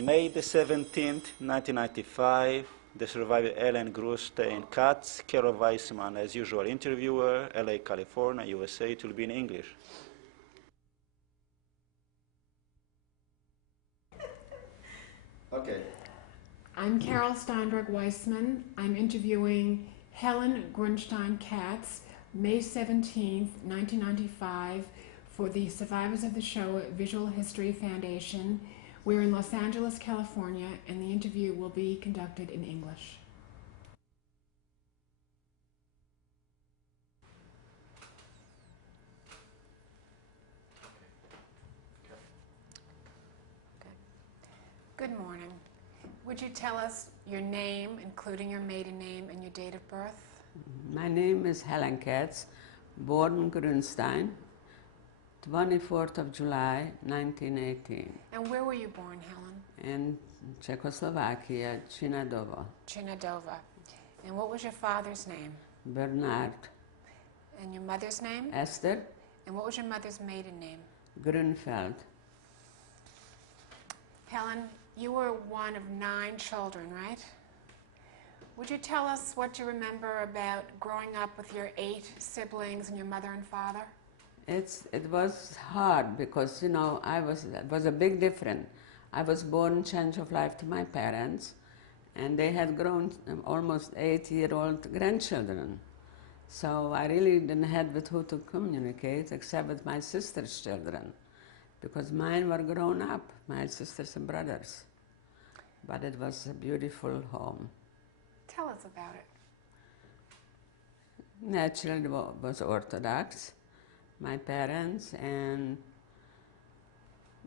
May the 17th, 1995, the survivor Helen Katz, Carol Weissman, as usual interviewer, LA, California, USA. It will be in English. Okay. I'm Carol Steinberg Weissman. I'm interviewing Helen Katz, May 17th, 1995, for the Survivors of the Shoah Visual History Foundation. We're in Los Angeles, California, and the interview will be conducted in English. Good morning. Would you tell us your name, including your maiden name and your date of birth? My name is Helen Katz, born Grunstein, 24th of July, 1918. And where were you born, Helen? In Czechoslovakia, Chinadovo. Chinadovo. And what was your father's name? Bernard. And your mother's name? Esther. And what was your mother's maiden name? Grunfeld. Helen, you were one of 9 children, right? Would you tell us what you remember about growing up with your 8 siblings and your mother and father? It was hard because, you know, it was a big difference. I was born change of life to my parents, and they had grown almost 8-year-old grandchildren. So I really didn't have with who to communicate except with my sister's children, because mine were grown up, my sisters and brothers. But it was a beautiful home. Tell us about it. Naturally, it was Orthodox, my parents, and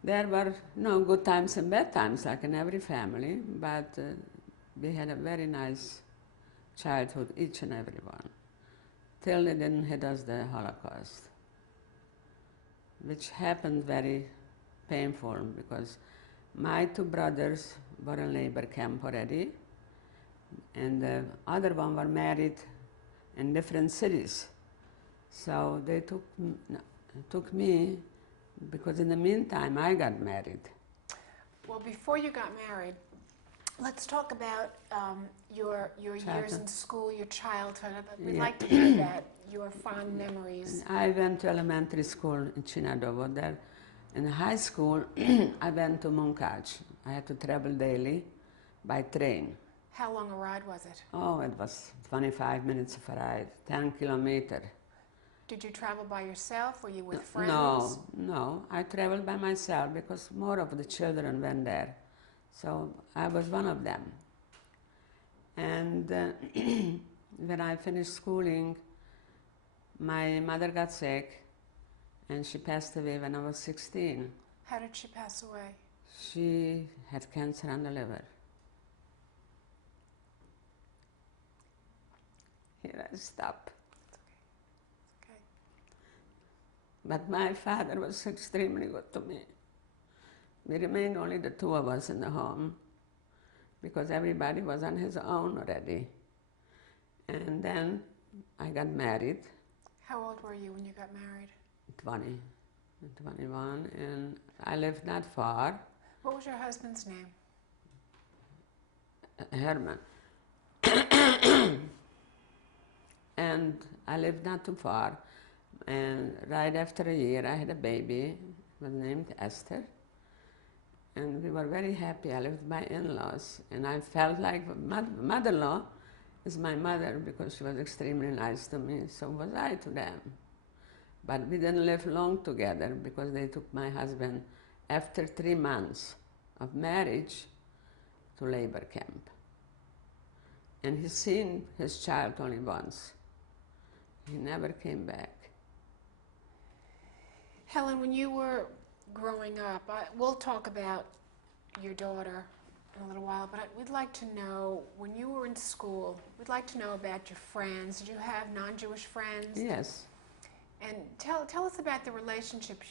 there were no good times and bad times like in every family, but we had a very nice childhood, each and every one, till they didn't hit us the Holocaust, which happened very painful because my 2 brothers were in labor camp already, and the other one were married in different cities. So they took me, because in the meantime I got married. Well, before you got married, let's talk about your years in school, your childhood. We'd like to hear that, your fond memories. I went to elementary school in Chinadovo. There, in high school, I went to Munkac. I had to travel daily by train. How long a ride was it? Oh, it was 25 minutes of a ride, 10 kilometers. Did you travel by yourself? Were you with friends? No. I traveled by myself because more of the children went there. So I was one of them. And when I finished schooling, my mother got sick, and she passed away when I was 16. How did she pass away? She had cancer on the liver. Here I stop. It's okay. But my father was extremely good to me. We remained only the 2 of us in the home because everybody was on his own already. And then I got married. How old were you when you got married? 21, and I lived not far. What was your husband's name? Herman. And I lived not too far. And right after a year, I had a baby, was named Esther. And we were very happy. I lived with my in-laws, and I felt like mother-in-law is my mother because she was extremely nice to me, so was I to them. But we didn't live long together because they took my husband after 3 months of marriage to labor camp. And he's seen his child only once. He never came back. Helen, when you were growing up, we'll talk about your daughter in a little while, but we'd like to know, when you were in school, we'd like to know about your friends. Did you have non-Jewish friends? Yes. And tell us about the relationships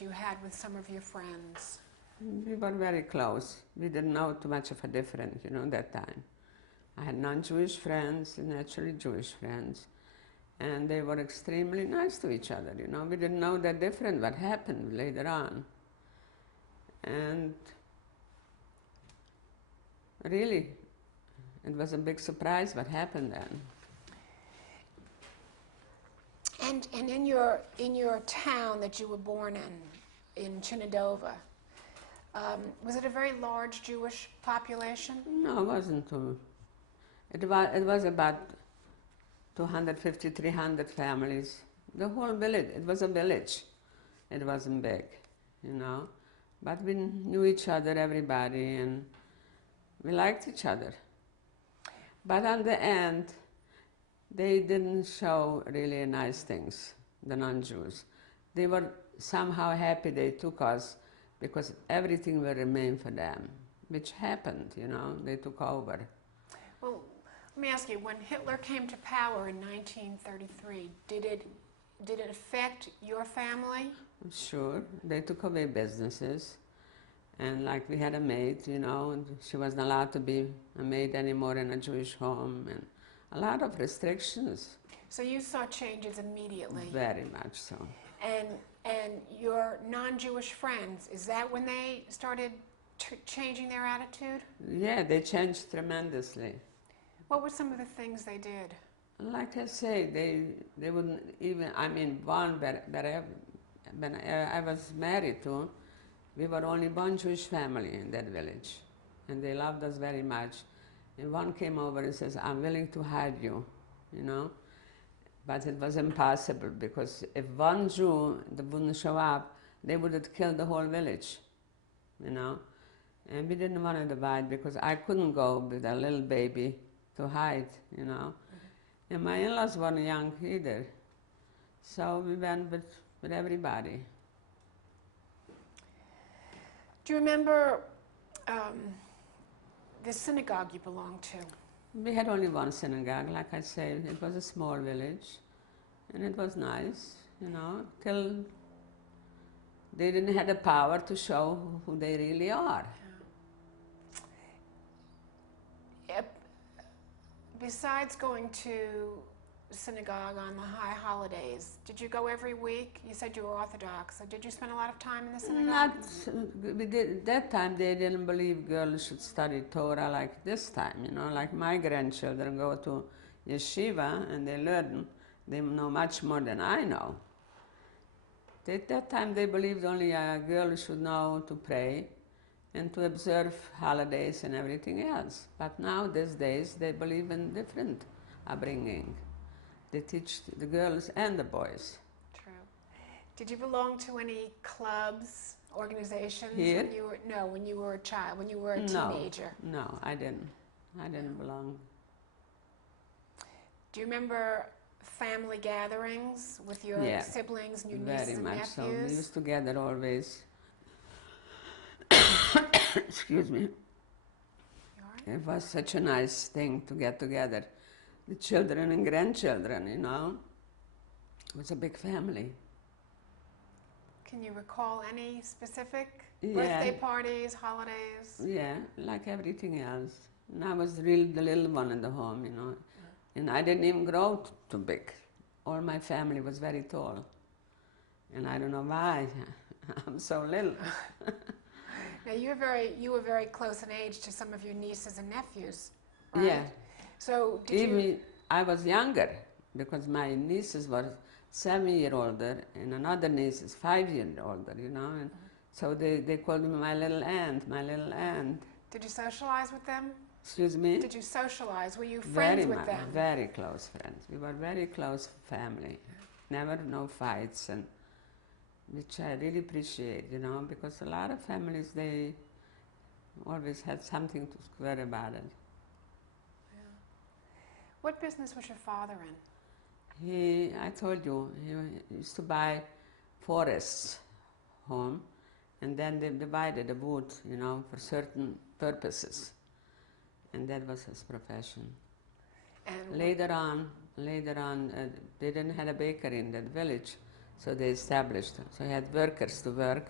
you had with some of your friends. We were very close. We didn't know too much of a difference, that time. I had non-Jewish friends and naturally Jewish friends. And they were extremely nice to each other, We didn't know that different what happened later on. And really, it was a big surprise what happened then. And in your town that you were born in Chinadova, was it a very large Jewish population? No, it wasn't too. It was about 250, 300 families. The whole village, it was a village. It wasn't big, you know. But we knew each other, everybody, and we liked each other. But on the end, they didn't show really nice things, the non-Jews. They were somehow happy they took us because everything will remain for them, which happened, you know, they took over. Well, let me ask you, when Hitler came to power in 1933, did it affect your family? Sure, they took away businesses. And like we had a maid, you know, and she wasn't allowed to be a maid anymore in a Jewish home, and a lot of restrictions. So you saw changes immediately. Very much so. And your non-Jewish friends, is that when they started changing their attitude? Yeah, they changed tremendously. What were some of the things they did? Like I say, they wouldn't even, I mean, one that I was married to, we were only one Jewish family in that village, and they loved us very much. And one came over and says, I'm willing to hide you, you know. But it was impossible, because if one Jew wouldn't show up, they would have killed the whole village, you know. And we didn't want to divide, because I couldn't go with a little baby to hide, you know. And my in-laws weren't young either. So we went with everybody. Do you remember the synagogue you belonged to? We had only one synagogue, like I say. It was a small village, and it was nice, you know, till they didn't have the power to show who they really are. Besides going to synagogue on the high holidays, did you go every week? You said you were Orthodox, so did you spend a lot of time in the synagogue? That time they didn't believe girls should study Torah like this time, you know, like my grandchildren go to yeshiva and they learn, they know much more than I know. At that time they believed only a girl should know to pray and to observe holidays and everything else. But now, these days, they believe in different upbringing. They teach the girls and the boys. True. Did you belong to any clubs, organizations? Here? When you were a child, when you were a teenager? No, I didn't. I didn't belong. Do you remember family gatherings with your siblings and your nieces and nephews? Very much so. We used to gather always. Excuse me. It was such a nice thing to get together. The children and grandchildren, you know. It was a big family. Can you recall any specific birthday parties, holidays? Yeah, like everything else. And I was really the little one in the home, you know. And I didn't even grow too big. All my family was very tall. And I don't know why. I'm so little. Now you were very close in age to some of your nieces and nephews, right? Yeah. So I was younger, because my nieces were 7 years older and another niece is 5 years older, you know. And so they called me my little aunt, my little aunt. Did you socialize with them? Excuse me? Did you socialize? Were you friends with them? Very close friends. We were very close family. Never no fights, and which I really appreciate, you know, because a lot of families, they always had something to swear about it. Yeah. What business was your father in? I told you, he used to buy forests home, and then they divided the wood, you know, for certain purposes. And that was his profession. And later on, they didn't have a bakery in that village, so they established, so he had workers to work,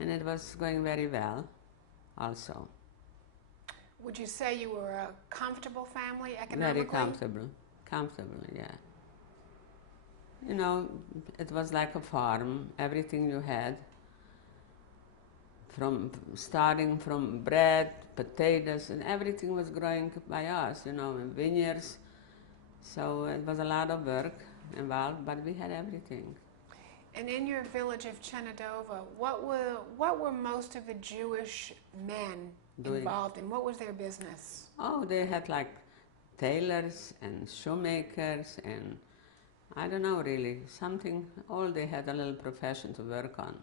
and it was going very well also. Would you say you were a comfortable family economically? Very comfortable, yeah. You know, it was like a farm, everything you had. starting from bread, potatoes, and everything was growing by us, you know, in vineyards. So it was a lot of work involved, but we had everything. And in your village of Chenadova, what were most of the Jewish men involved in? What was their business? Oh, they had like tailors and shoemakers and I don't know really, something, all they had a little profession to work on.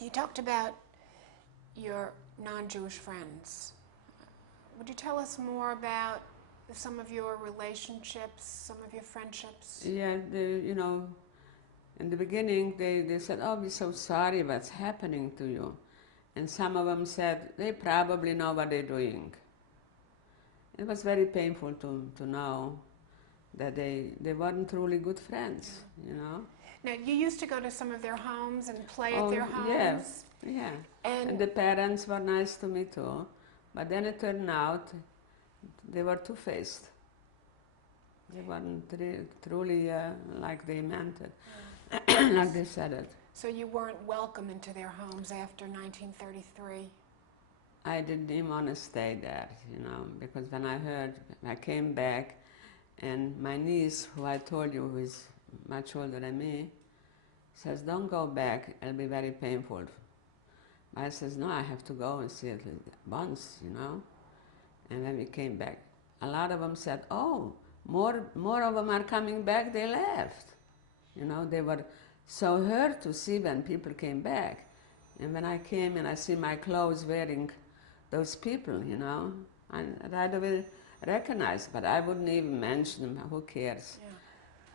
You talked about your non-Jewish friends. Would you tell us more about some of your relationships, some of your friendships? Yeah, you know, in the beginning they said, oh, we're so sorry what's happening to you. And some of them said, they probably know what they're doing. It was very painful to know that they weren't truly good friends, you know. Now, you used to go to some of their homes and play at their homes? Yeah. And the parents were nice to me too. But then it turned out they were two-faced. They weren't truly like they meant it, like they said it. So you weren't welcome into their homes after 1933? I didn't even want to stay there, you know, because when I came back, and my niece, who I told you who is much older than me, says, don't go back, it'll be very painful. I says, no, I have to go and see it once, you know. And when we came back, a lot of them said, oh, more of them are coming back, they left. You know, they were so hurt to see when people came back. And when I came and I see my clothes wearing those people, you know, I right away recognized, but I wouldn't even mention them, who cares? Yeah.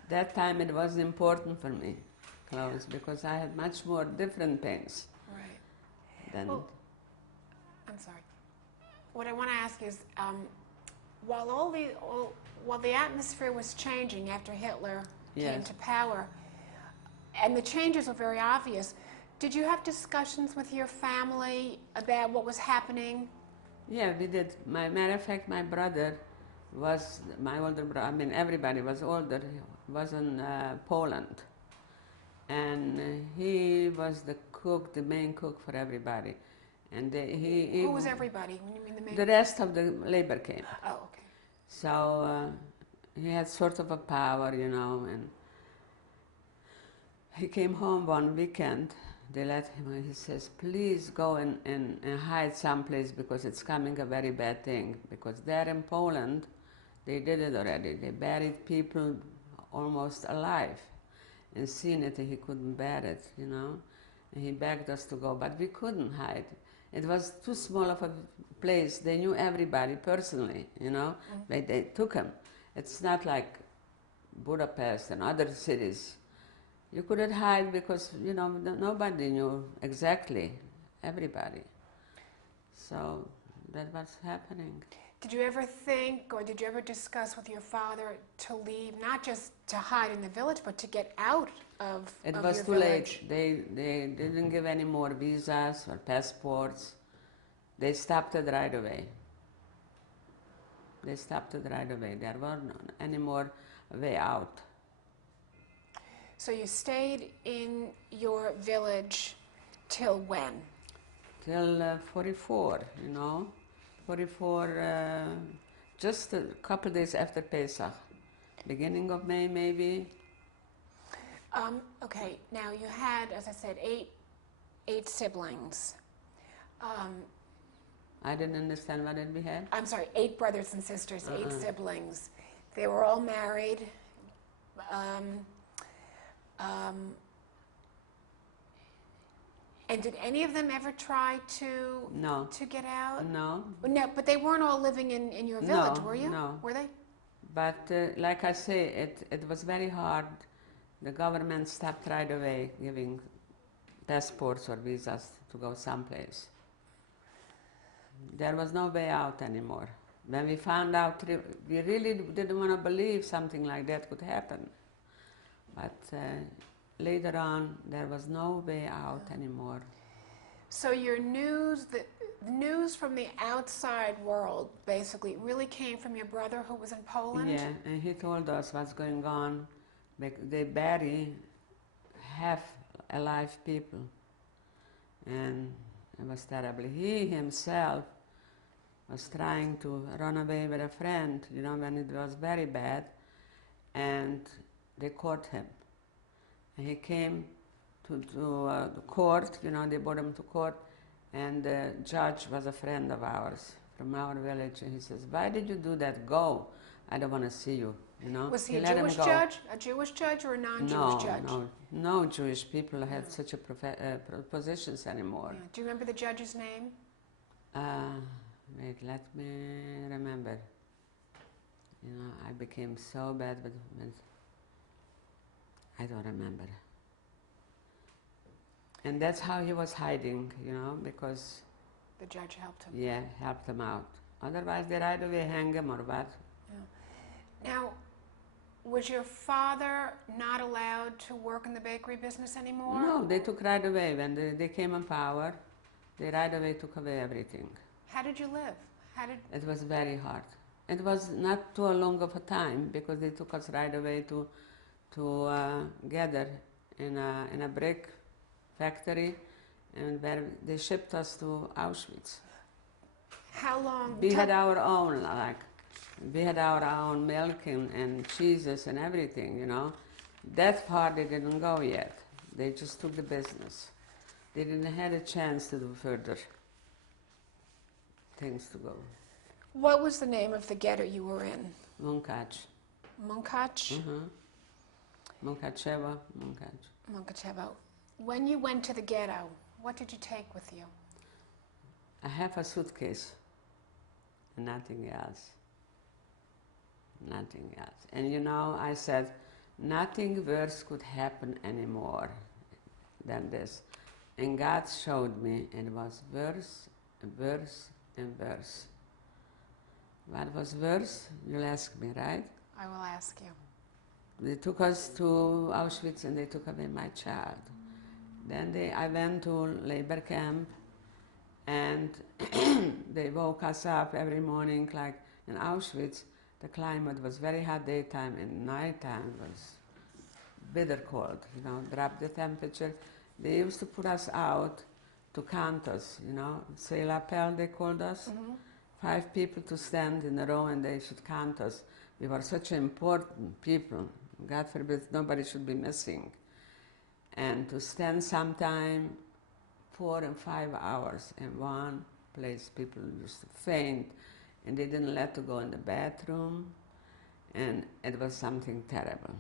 That time it was important for me, clothes, because I had much more different pains. Right. Than well, I'm sorry. What I want to ask is, while the atmosphere was changing after Hitler came to power, and the changes were very obvious, did you have discussions with your family about what was happening? Yeah, we did. Matter of fact, my brother was, my older brother, I mean everybody was older, was in Poland. And he was the cook, the main cook for everybody. And who was everybody? When you mean the main? The rest of the labor camp. Oh, okay. So he had sort of a power, you know, and he came home one weekend. They let him, and he says, please go and hide someplace because it's coming a very bad thing. Because there in Poland, they did it already. They buried people almost alive. And seeing it, he couldn't bear it, you know. And he begged us to go, but we couldn't hide. It was too small of a place. They knew everybody personally, you know. Mm-hmm. They took him. It's not like Budapest and other cities. You couldn't hide because, you know, nobody knew exactly everybody. So that was happening. Did you ever think, or did you ever discuss with your father to leave, not just to hide in the village, but to get out of your village? It was too late. They didn't give any more visas or passports. They stopped it right away. They stopped it right away. There weren't any more way out. So you stayed in your village till when? Till 44, you know. 44, just a couple days after Pesach. Beginning of May, maybe. Okay, now you had, as I said, eight siblings. I didn't understand what did we have? I'm sorry, 8 brothers and sisters, 8 siblings. They were all married. And did any of them ever try to get out? No. No, but they weren't all living in your village, were you? No. Were they? But like I say, it was very hard. The government stopped right away giving passports or visas to go someplace. There was no way out anymore. When we found out, we really didn't want to believe something like that could happen. But later on, there was no way out anymore. So your news, the news from the outside world, basically, really came from your brother who was in Poland? Yeah, and he told us what's going on. They bury half alive people, and it was terrible. He himself was trying to run away with a friend, you know, when it was very bad, and they caught him. And he came to the court, you know, they brought him to court, and the judge was a friend of ours from our village, and he says, "Why did you do that? Go. I don't want to see you," you know. Was he a let him Jewish go. judge? A Jewish judge or a non-Jewish judge? No Jewish people had such a positions anymore. Yeah. Do you remember the judge's name? Wait, let me remember. You know, I became so bad with I don't remember. And that's how he was hiding, you know, because The judge helped him. yeah, helped him out. Otherwise, they right away hang him or what? Yeah. Now, was your father not allowed to work in the bakery business anymore? No, they took right away. When they came in power, they right away took away everything. How did you live? It was very hard. It was not too long of a time because they took us right away to gather in a brick factory, and where they shipped us to Auschwitz. How long? We had our own milk and cheeses and everything, you know. That far they didn't go yet. They just took the business. They didn't have a chance to do further things to go. What was the name of the ghetto you were in? Munkac. Munkac? Munkachewa, Munkac. Munkachevo. When you went to the ghetto, what did you take with you? I have a suitcase and nothing else. Nothing else. And you know, I said, nothing worse could happen anymore than this. And God showed me, and it was worse and worse and worse. What was worse? You'll ask me, right? I will ask you. They took us to Auschwitz and they took away my child. Then I went to labor camp, and they woke us up every morning, like in Auschwitz. The climate was very hot daytime, and nighttime was bitter cold, you know, dropped the temperature. They used to put us out to count us, you know, c'est l'appel they called us. 5 people to stand in a row and they should count us. We were such important people. God forbid nobody should be missing. And to stand sometime 4 and 5 hours in one place, people used to faint, and they didn't let to go in the bathroom, and it was something terrible.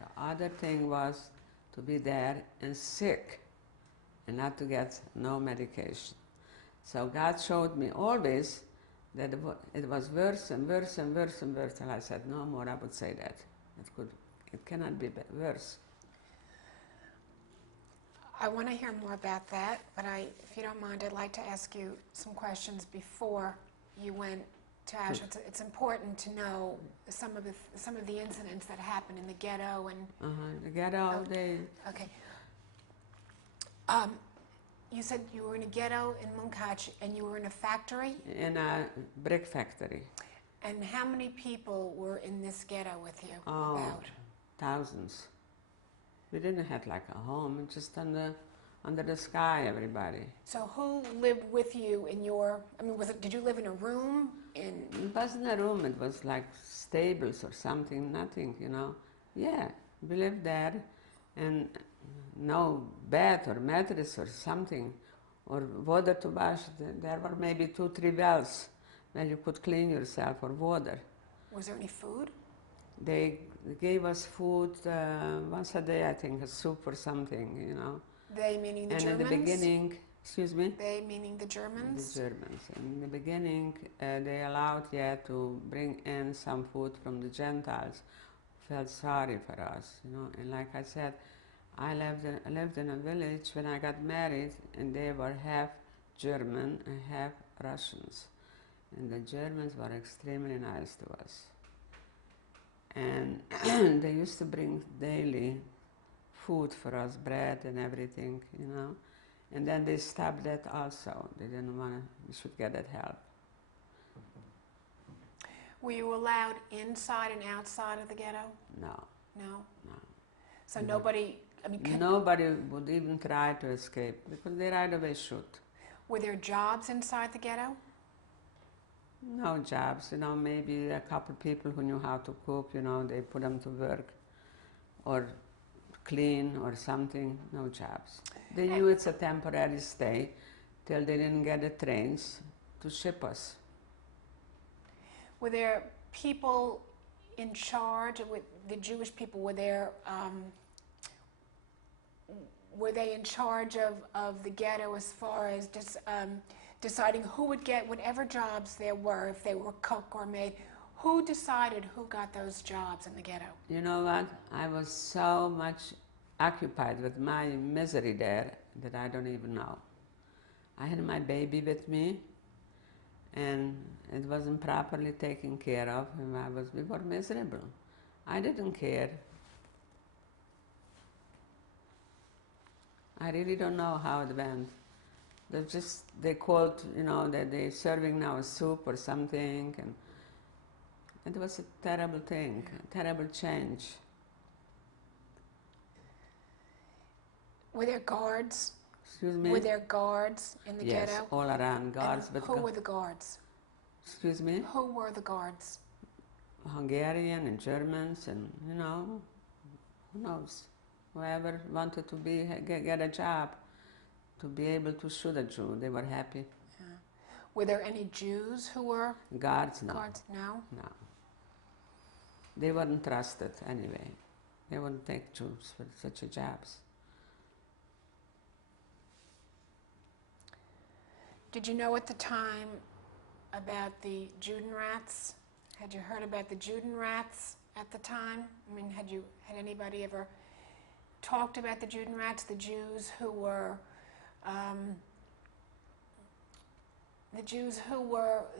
The other thing was to be there and sick and not to get no medication. So God showed me always that it was worse and worse and worse and worse, and I said, no more, I would say that. It cannot be worse. I want to hear more about that, but if you don't mind, I'd like to ask you some questions before you went to Auschwitz. It's important to know some of the incidents that happened in the ghetto and. The ghetto, Okay. You said you were in a ghetto in Munkac and you were in a factory? In a brick factory. And how many people were in this ghetto with you? Oh, About? thousands. We didn't have like a home, just under the sky, everybody. So who lived with you in your, did you live in a room? It wasn't a room, it was like stables or something, nothing, you know. Yeah, we lived there, and no bed or mattress or something, or water to wash. There were maybe 2-3 wells where you could clean yourself, or water. Was there any food? They gave us food once a day, I think, a soup or something, you know. They meaning the and Germans? in the beginning, excuse me? They meaning the Germans? The Germans. In the beginning, they allowed, to bring in some food from the Gentiles. Felt sorry for us, you know. And like I said, I lived in a village when I got married, and they were half German and half Russians. And the Germans were extremely nice to us. And they used to bring daily food for us, bread and everything, you know. And then they stopped that also. They didn't want to, we should get that help. Were you allowed inside and outside of the ghetto? No, No? no. So nobody, I mean, Nobody would even try to escape because they right away shoot. were there jobs inside the ghetto? No jobs, you know, maybe a couple people who knew how to cook, you know, they put them to work or clean or something, no jobs. They knew it's a temporary stay till they didn't get the trains to ship us. Were there people in charge, with the Jewish people, were they in charge of the ghetto as far as just deciding who would get whatever jobs there were, if they were cook or maid? Who decided who got those jobs in the ghetto? You know what? I was so much occupied with my misery there that I don't even know. I had my baby with me, and it wasn't properly taken care of, and we were miserable. I didn't care. I really don't know how it went. They called, you know, that they're serving now a soup or something, and it was a terrible thing, a terrible change. Were there guards? Excuse me? Were there guards in the Yes, ghetto? all around guards. And who were the guards? Excuse me? Who were the guards? Hungarian and Germans and, you know, who knows? Whoever wanted to get a job, to be able to shoot a Jew, they were happy. Yeah. Were there any Jews who were Guards, no. guards? No? No. They weren't trusted anyway. They wouldn't take Jews for such a jobs. Did you know at the time about the Judenrats? Had you heard about the Judenrats at the time? I mean, had anybody ever talked about the Judenrats, the Jews who were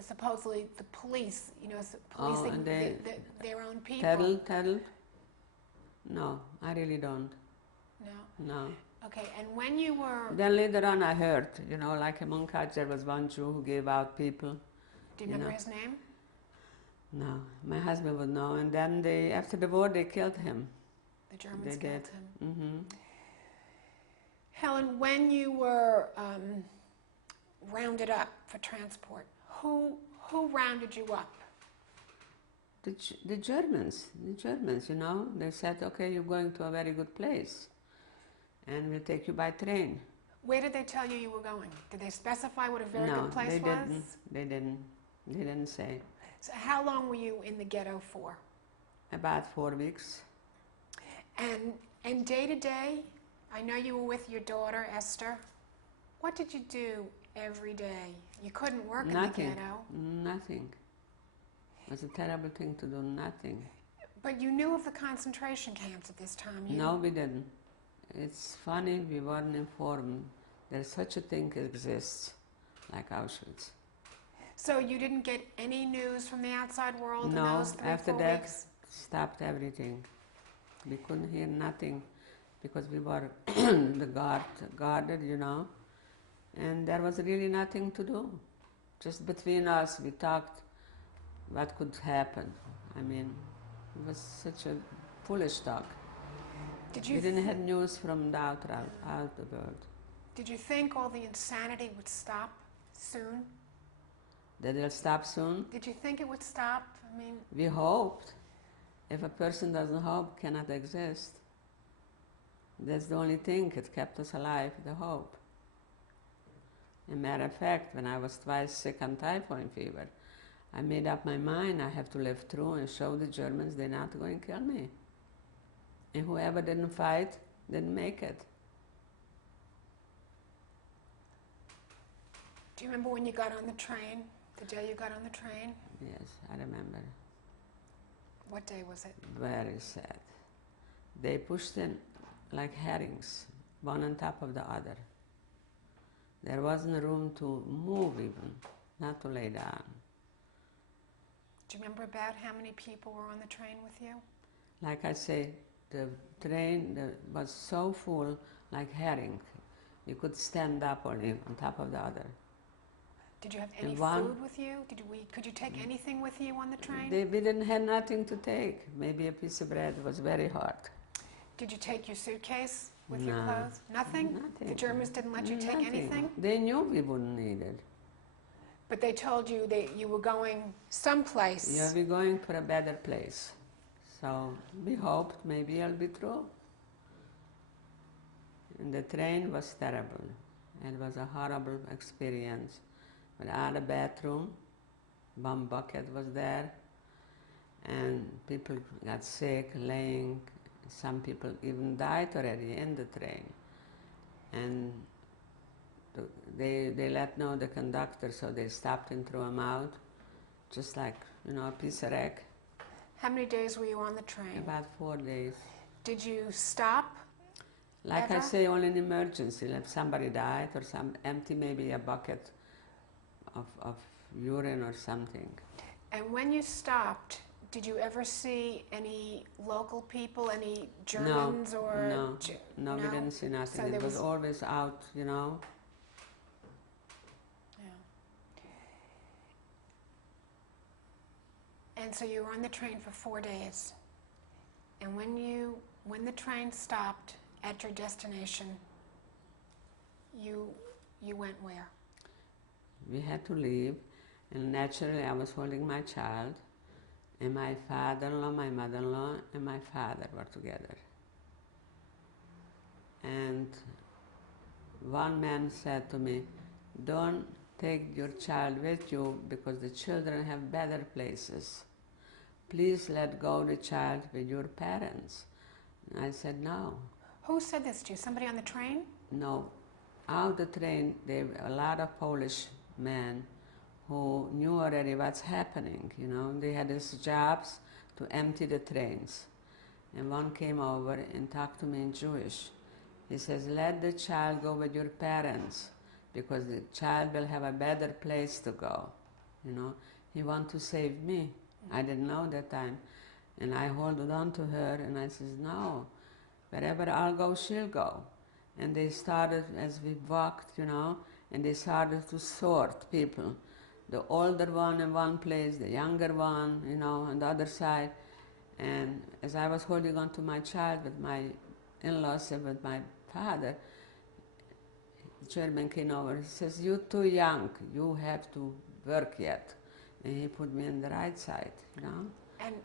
supposedly the police, you know, policing their own people? Tell? No, I really don't. No? No. Okay, and when you were... Then later on I heard, you know, like in Munkac there was one Jew who gave out people. Do you remember his name? No, my husband would know. And then after the war they killed him. The Germans killed him. Mm-hmm. Helen, when you were rounded up for transport, who rounded you up? The Germans, you know, they said, okay, you're going to a very good place, and we'll take you by train. Where did they tell you were going? Did they specify what a very good place was? No, they didn't say. So how long were you in the ghetto for? About 4 weeks. And day to day, I know you were with your daughter, Esther. What did you do every day? You couldn't work in the ghetto. Nothing. It was a terrible thing to do, nothing. But you knew of the concentration camps at this time. No, we didn't. It's funny, we weren't informed that such a thing exists, like Auschwitz. So you didn't get any news from the outside world in No, those 3-4 after that, weeks? stopped everything. We couldn't hear nothing because we were guarded, you know, and there was really nothing to do. Just between us, we talked what could happen. I mean, it was such a foolish talk. We didn't have news from the out the world. Did you think all the insanity would stop soon? That it'll stop soon? Did you think it would stop? I mean, we hoped. If a person doesn't hope, cannot exist. That's the only thing that kept us alive, the hope. As a matter of fact, when I was twice sick on typhoid fever, I made up my mind I have to live through and show the Germans they're not going to kill me. And whoever didn't fight didn't make it. do you remember when you got on the train? The day you got on the train? Yes, I remember. What day was it? Very sad. They pushed in like herrings, one on top of the other. There wasn't room to move even, not to lay down. Do you remember about how many people were on the train with you? Like I say, the train was so full, like herring. You could stand up only on top of the other. Did you have any And one- food with you? Could you take anything with you on the train? We didn't have nothing to take. Maybe a piece of bread was very hard. Did you take your suitcase with your No. clothes? Nothing? Nothing. The Germans didn't let you take Nothing. anything? They knew we wouldn't need it. But they told you that you were going someplace. Yeah, we're going for a better place. So we hoped maybe it'll be true. And the train was terrible. It was a horrible experience. Without a bathroom, one bucket was there, and people got sick, laying. Some people even died already in the train. And they let know the conductor, so they stopped and threw him out, just like, a piece of egg. How many days were you on the train? About 4 days. Did you stop? Like I Ever? say, only in emergency, if somebody died or some empty maybe a bucket of urine or something. And when you stopped, did you ever see any local people, any Germans or... No, we didn't see nothing. So It there was was- always out, Yeah. And so you were on the train for 4 days. And when the train stopped at your destination, you went where? We had to leave, and naturally I was holding my child, and my father-in-law, my mother-in-law, and my father were together. And one man said to me, "Don't take your child with you because the children have better places. Please let go the child with your parents." And I said, "No, Who said this to you? Somebody on the train? no." Out the train, there were a lot of Polish men who knew already what's happening, They had these jobs to empty the trains. And one came over and talked to me in Jewish. He says, "Let the child go with your parents because the child will have a better place to go." He wanted to save me. I didn't know that time. And I held on to her and I says, "No, wherever I'll go, she'll go." And they started, as we walked, and they started to sort people. The older one in one place, the younger one, on the other side. And as I was holding on to my child with my in-laws and with my father, the German came over. He says, "You're too young. You have to work yet." And he put me on the right side,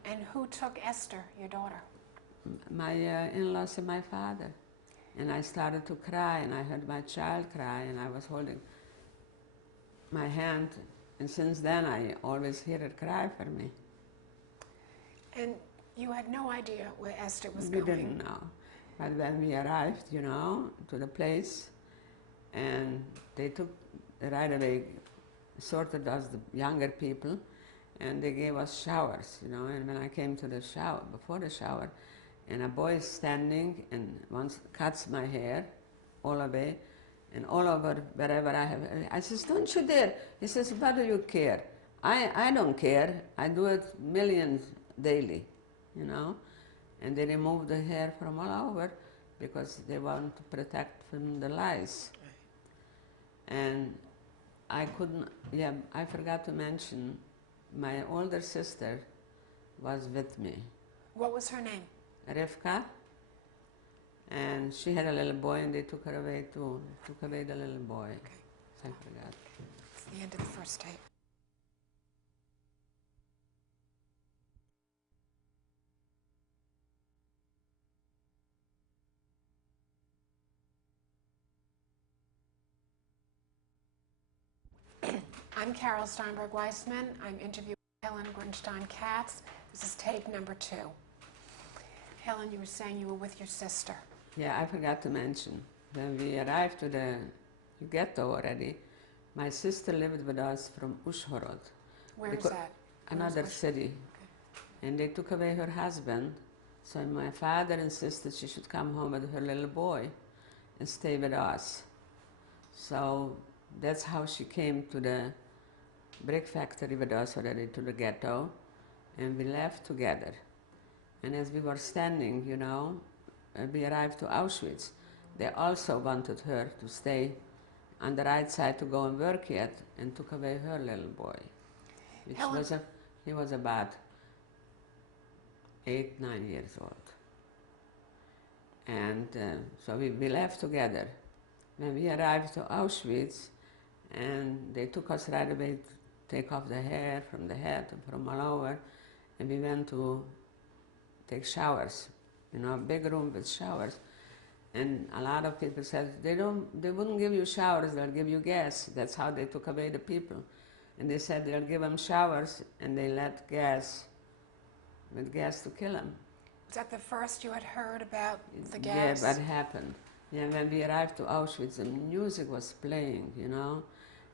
And who took Esther, your daughter? My in-laws and my father. And I started to cry, and I heard my child cry, and I was holding my hand. And since then, I always hear her cry for me. And you had no idea where Esther was We going? didn't know. But when we arrived, to the place, and they took right away, sorted us, the younger people, and they gave us showers, And when I came to the shower, before the shower, and a boy is standing and once cuts my hair all away, and all over wherever I have. I says, "Don't you dare." He says, "What do you care?" I don't care. I do it millions daily, And they remove the hair from all over because they want to protect from the lice. And I couldn't, I forgot to mention, my older sister was with me, What was her name? Rivka, and she had a little boy, and they took her away too. Took away the little boy. Okay. I forgot. It's the end of the first tape. I'm Carol Steinberg-Weissman. I'm interviewing Helen Katz. This is tape number 2. Helen, you were saying you were with your sister. Yeah, I forgot to mention, when we arrived to the ghetto already, my sister lived with us from Ushhorod. Where is Because- that? Another Where's city. And they took away her husband, so my father insisted she should come home with her little boy and stay with us. So that's how she came to the brick factory with us already, to the ghetto, and we left together. And as we were standing, we arrived to Auschwitz. they also wanted her to stay on the right side to go and work yet, and took away her little boy, which Helen- he was about 8, 9 years old. And so we left together. When we arrived to Auschwitz, and they took us right away to take off the hair from the head and from all over, and we went to take showers, a big room with showers. And a lot of people said, they wouldn't give you showers, they'll give you gas. That's how they took away the people. And they said they'll give them showers, and they let gas to kill them. Was that the first you had heard about the gas? Yeah, that happened. Yeah, when we arrived to Auschwitz, the music was playing,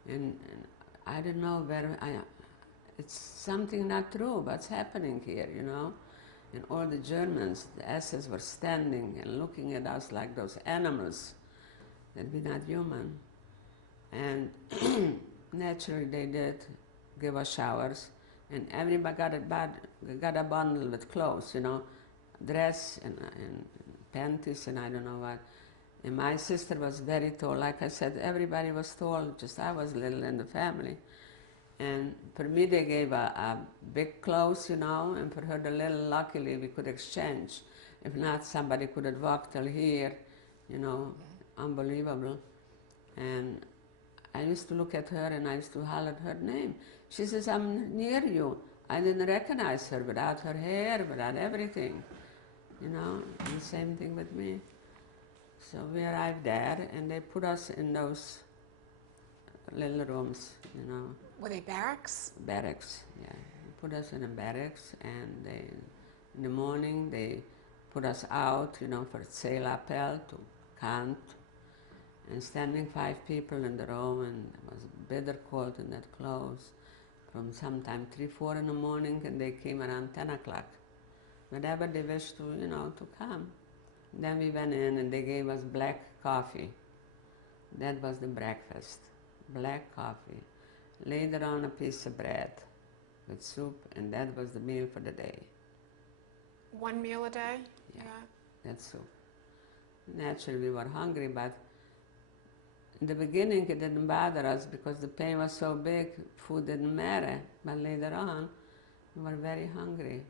and I don't know it's something not true, what's happening here, And all the Germans, the SS, were standing and looking at us like those animals, that we're not human. And naturally they did give us showers, and everybody got a bundle with clothes, dress and panties and I don't know what. And my sister was very tall. Like I said, everybody was tall, just I was little in the family. And for me they gave a big clothes, and for her the little, luckily we could exchange. If not, somebody could have walked till here, unbelievable. And I used to look at her and I used to holler her name. She says, I'm near you. I didn't recognize her without her hair, without everything. And the same thing with me. So we arrived there, and they put us in those little rooms, Were they barracks? Barracks, yeah. They put us in a barracks, and in the morning they put us out, for Zählappell to count, and standing 5 people in the row, and it was bitter cold in that clothes, from sometime 3, 4 in the morning, and they came around 10 o'clock. Whenever they wished to, to come. Then we went in and they gave us black coffee. That was the breakfast, black coffee. Later on a piece of bread with soup, and that was the meal for the day. One meal a day? Yeah. That's soup. Naturally we were hungry, but in the beginning it didn't bother us because the pain was so big, food didn't matter. But later on, we were very hungry.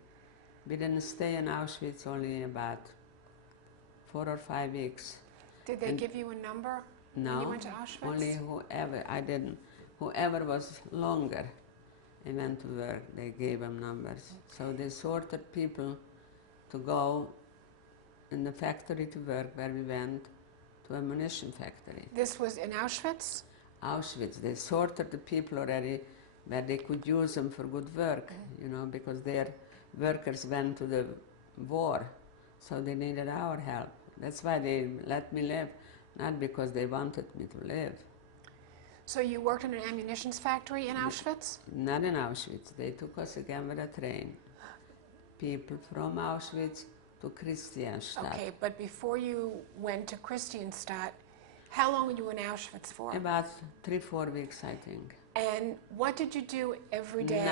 We didn't stay in Auschwitz only about 4 or 5 weeks. Did they give you a number when you went to Auschwitz? Only whoever was longer and went to work, they gave them numbers. So they sorted people to go in the factory to work, where we went to a munition factory. This was in Auschwitz? Auschwitz. They sorted the people already where they could use them for good work, because their workers went to the war, so they needed our help. That's why they let me live, not because they wanted me to live. So you worked in an ammunitions factory in Auschwitz? Not in Auschwitz. They took us again with a train. People from Auschwitz to Christianstadt. Okay, but before you went to Christianstadt, how long were you in Auschwitz for? About 3, 4 weeks, I think. And what did you do every day?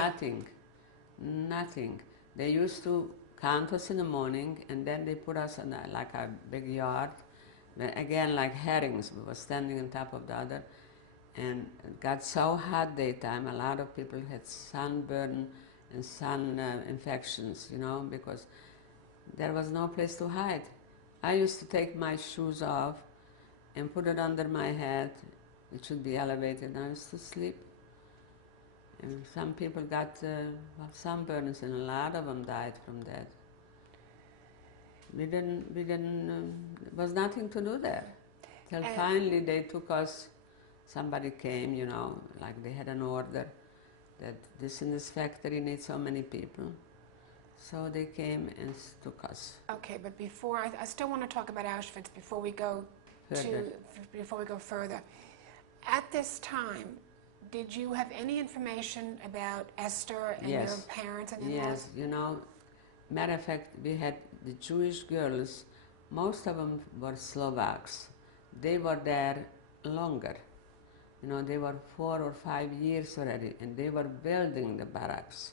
Nothing. They used to count us in the morning, and then they put us in like a big yard. Again, like herrings, we were standing on top of the other. And it got so hot daytime, a lot of people had sunburn and sun infections, because there was no place to hide. I used to take my shoes off and put it under my head. It should be elevated. I used to sleep. And some people got sunburns, and a lot of them died from that. There was nothing to do there. Till finally they took us, somebody came, like they had an order that this factory needs so many people. So they came and took us. Okay, but before, I still want to talk about Auschwitz before we go further. At this time, did you have any information about Esther and your parents and in-laws? Yes, matter of fact, we had the Jewish girls, most of them were Slovaks. They were there longer. They were 4 or 5 years already, and they were building the barracks.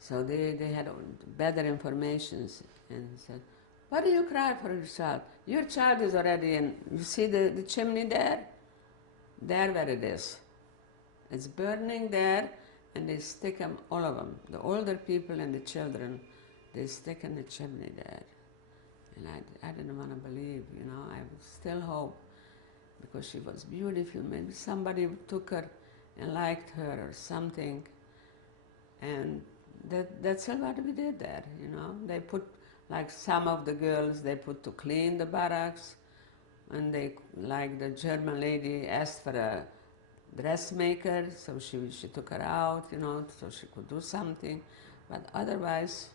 So they had better information, and said, Why do you cry for your child? Your child is already in, you see the chimney there? There where it is. It's burning there, and they stick them, all of them, the older people and the children, they stick in the chimney there. And I didn't want to believe, you know, I still hope, because she was beautiful. Maybe somebody took her and liked her or something. And that's what we did there, you know. They put, like some of the girls, they put to clean the barracks, and they, like the German lady asked for a dressmaker, so she took her out, you know, so she could do something. But otherwise,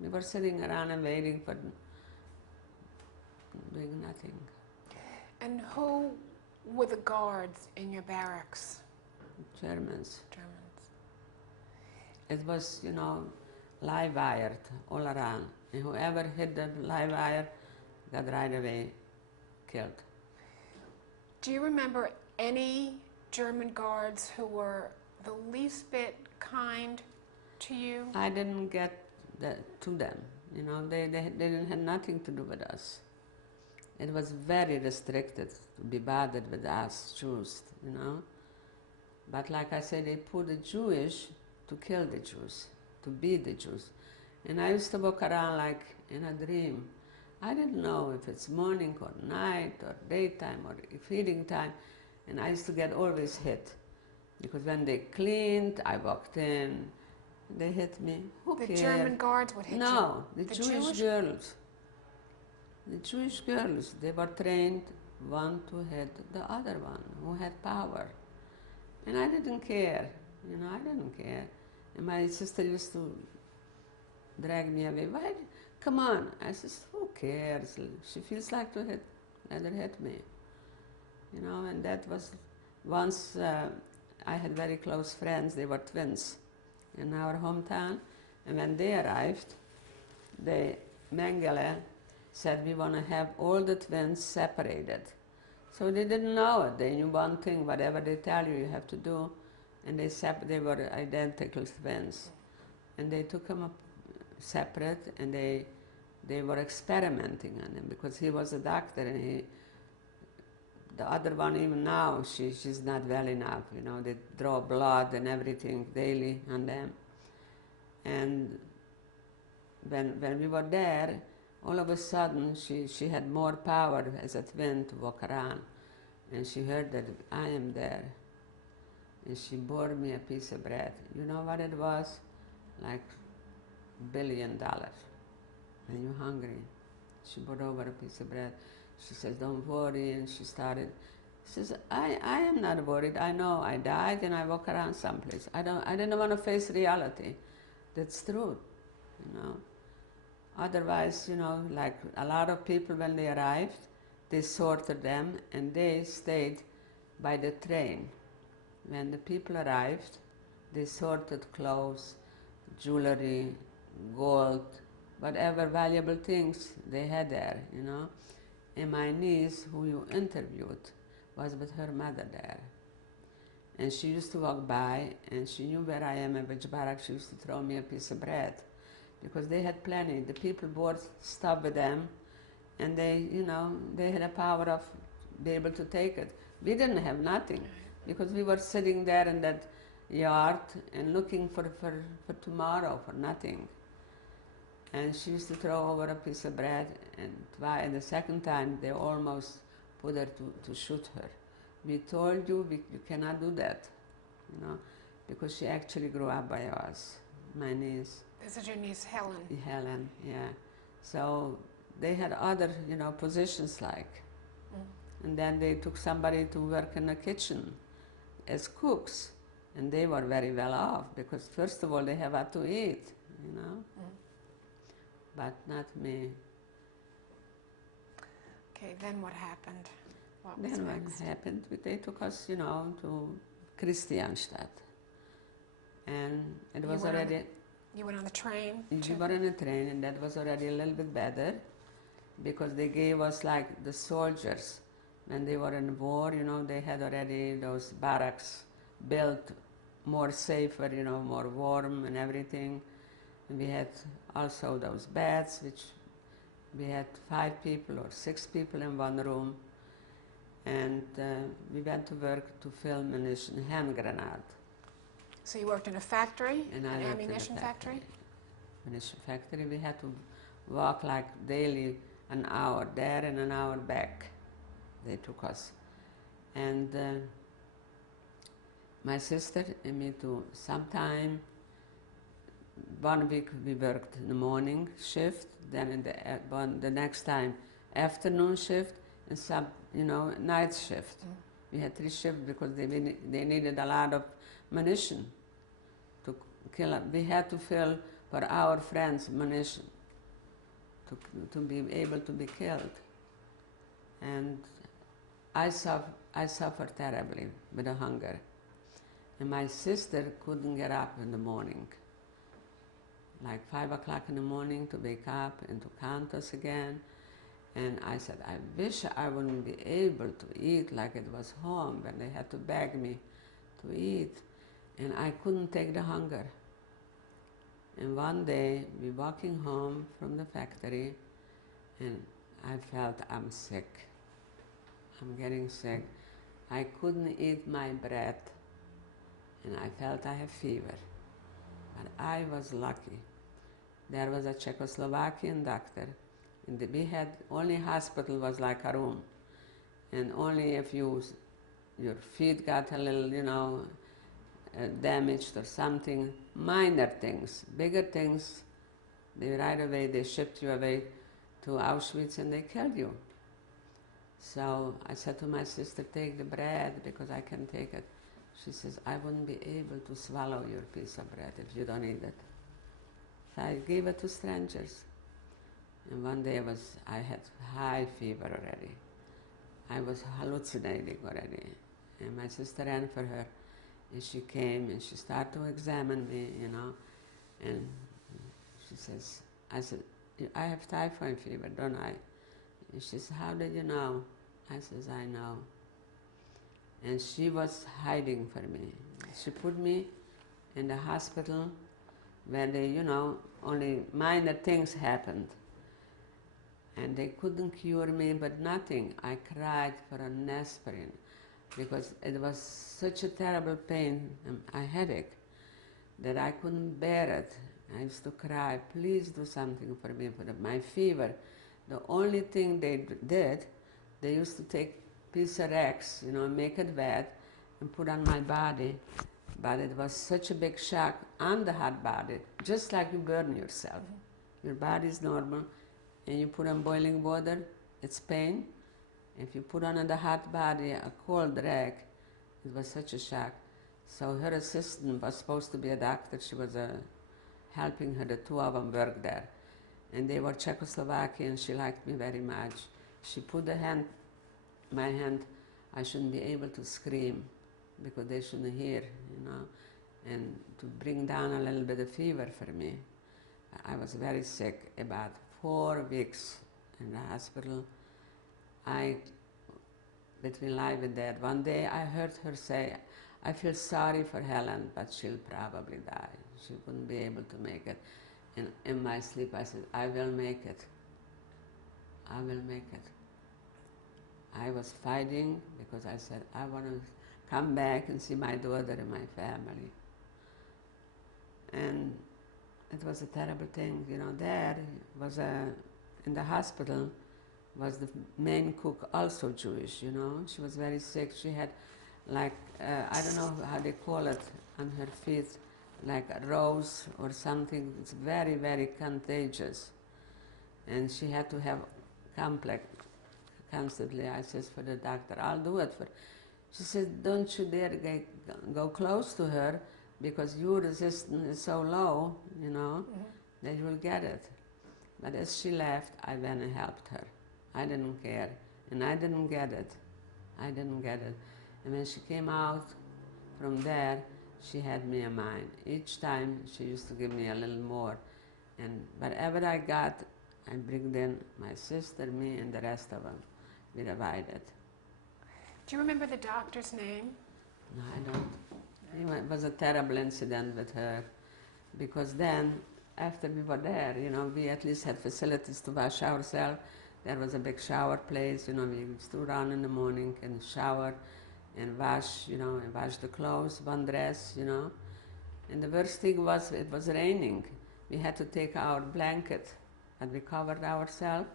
we were sitting around and waiting for doing nothing. And who were the guards in your barracks? Germans. Germans. It was, you know, live wired all around. And whoever hit the live wire got right away killed. Do you remember any German guards who were the least bit kind to you? I didn't get to them, you know, they didn't have nothing to do with us. It was very restricted to be bothered with us Jews, you know. But like I said, they put the Jewish to kill the Jews, to beat the Jews. And I used to walk around like in a dream. I didn't know if it's morning or night or daytime or feeding time. And I used to get always hit. Because when they cleaned, I walked in, they hit me. Who cared? The German guards would hit you? No, the Jewish girls. The Jewish girls, they were trained one to hit the other one who had power. And I didn't care, you know, I didn't care. And my sister used to drag me away. Why? Come on. I said, who cares? She feels like to hit, let her hit me. You know, and that was once I had very close friends, they were twins in our hometown. And when they arrived, Mengele said, we want to have all the twins separated. So they didn't know it. They knew one thing, whatever they tell you, you have to do. And they were identical twins. And they took them up separate, and they were experimenting on them, because he was a doctor, and the other one, even now, she's not well enough, you know, they draw blood and everything daily on them. And when we were there, all of a sudden, she had more power as a twin to walk around. And she heard that I am there. And she bore me a piece of bread. You know what it was? Like $1 billion. When you're hungry. She brought over a piece of bread. She says, don't worry. And she started. She says, I am not worried. I know I died and I walk around someplace. I didn't want to face reality. That's true, you know. Otherwise, you know, like a lot of people, when they arrived, they sorted them and they stayed by the train. When the people arrived, they sorted clothes, jewelry, gold, whatever valuable things they had there, you know. And my niece, who you interviewed, was with her mother there. And she used to walk by, and she knew where I am in which barrack. She used to throw me a piece of bread, because they had plenty. The people bought stuff with them, and they, you know, they had a power of being able to take it. We didn't have nothing, because we were sitting there in that yard and looking for tomorrow, for nothing. And she used to throw over a piece of bread, and the second time they almost put her to shoot her. We told you you cannot do that, you know, because she actually grew up by us, my niece. This is your niece, Helen. Helen, yeah. So they had other, you know, positions like. And then they took somebody to work in the kitchen as cooks. And they were very well off, because first of all, they have what to eat, you know. But not me. Okay, then what happened? What was Then next? what happened? They took us, you know, to Christianstadt. And it was already... You went on the train? We were on a train, and that was already a little bit better, because they gave us, like, the soldiers. When they were in war, you know, they had already those barracks built more safer, you know, more warm and everything. And we had also those beds, which We had 5 people or 6 people in one room, and we went to work to fill munition, hand grenade. So you worked in a factory, And I an worked in a ammunition factory? Munition factory. We had to walk like daily an hour there and an hour back. They took us. And my sister and me too, sometime, 1 week we worked in the morning shift, then in the next time afternoon shift, and some, night shift. We had 3 shifts because they needed a lot of munition to kill them. We had to fill for our friends munition to be able to be killed. And I suffered terribly with the hunger. And my sister couldn't get up in the morning, like 5 o'clock in the morning, to wake up and to count us again. And I said, I wish I wouldn't be able to eat like it was home when they had to beg me to eat. And I couldn't take the hunger. And one day, we walking home from the factory, and I felt I'm sick. I'm getting sick. I couldn't eat my bread, and I felt I have fever. But I was lucky. There was a Czechoslovakian doctor, and we had only hospital was like a room, and only if your feet got a little, damaged or something, minor things. Bigger things, right away they shipped you away to Auschwitz and they killed you. So I said to my sister, take the bread because I can take it. She says, I wouldn't be able to swallow your piece of bread if you don't eat it. So I gave it to strangers. And one day I had high fever already. I was hallucinating already. And my sister ran for her. And she came and she started to examine me, and she says, I said, I have typhoid fever, don't I? And she says, how did you know? I says, I know. And she was hiding from me. She put me in the hospital where they, only minor things happened. And they couldn't cure me, but nothing. I cried for an aspirin, because it was such a terrible pain, a headache, that I couldn't bear it. I used to cry, please do something for me, for my fever. The only thing they did, they used to take piece of X, make it wet, and put on my body. But it was such a big shock on the hot body, just like you burn yourself. Your body is normal, and you put on boiling water, it's pain. If you put on the hot body a cold rag, it was such a shock. So her assistant was supposed to be a doctor. She was helping her. The 2 of them worked there. And they were Czechoslovakian, and she liked me very much. She put my hand, I shouldn't be able to scream because they shouldn't hear, and to bring down a little bit of fever for me. I was very sick, about 4 weeks in the hospital. Between life and death. One day I heard her say, I feel sorry for Helen, but she'll probably die. She wouldn't be able to make it. And in my sleep I said, I will make it. I will make it. I was fighting because I said, I want to come back and see my daughter and my family. And it was a terrible thing. There was in the hospital, was the main cook, also Jewish, She was very sick. She had I don't know how they call it on her feet, like a rose or something. It's very, very contagious. And she had to have complex constantly. I says for the doctor, I'll do it for. She said, don't you dare go close to her because your resistance is so low, that you will get it. But as she left, I went and helped her. I didn't care, and I didn't get it. I didn't get it. And when she came out from there, she had me in mind. Each time she used to give me a little more. And whatever I got, I bring in my sister, me, and the rest of them. We divided. Do you remember the doctor's name? No, I don't. It was a terrible incident with her, because then after we were there, we at least had facilities to wash ourselves. There was a big shower place, we used to run in the morning and shower and wash, and wash the clothes, one dress, And the worst thing was, it was raining. We had to take our blanket and we covered ourselves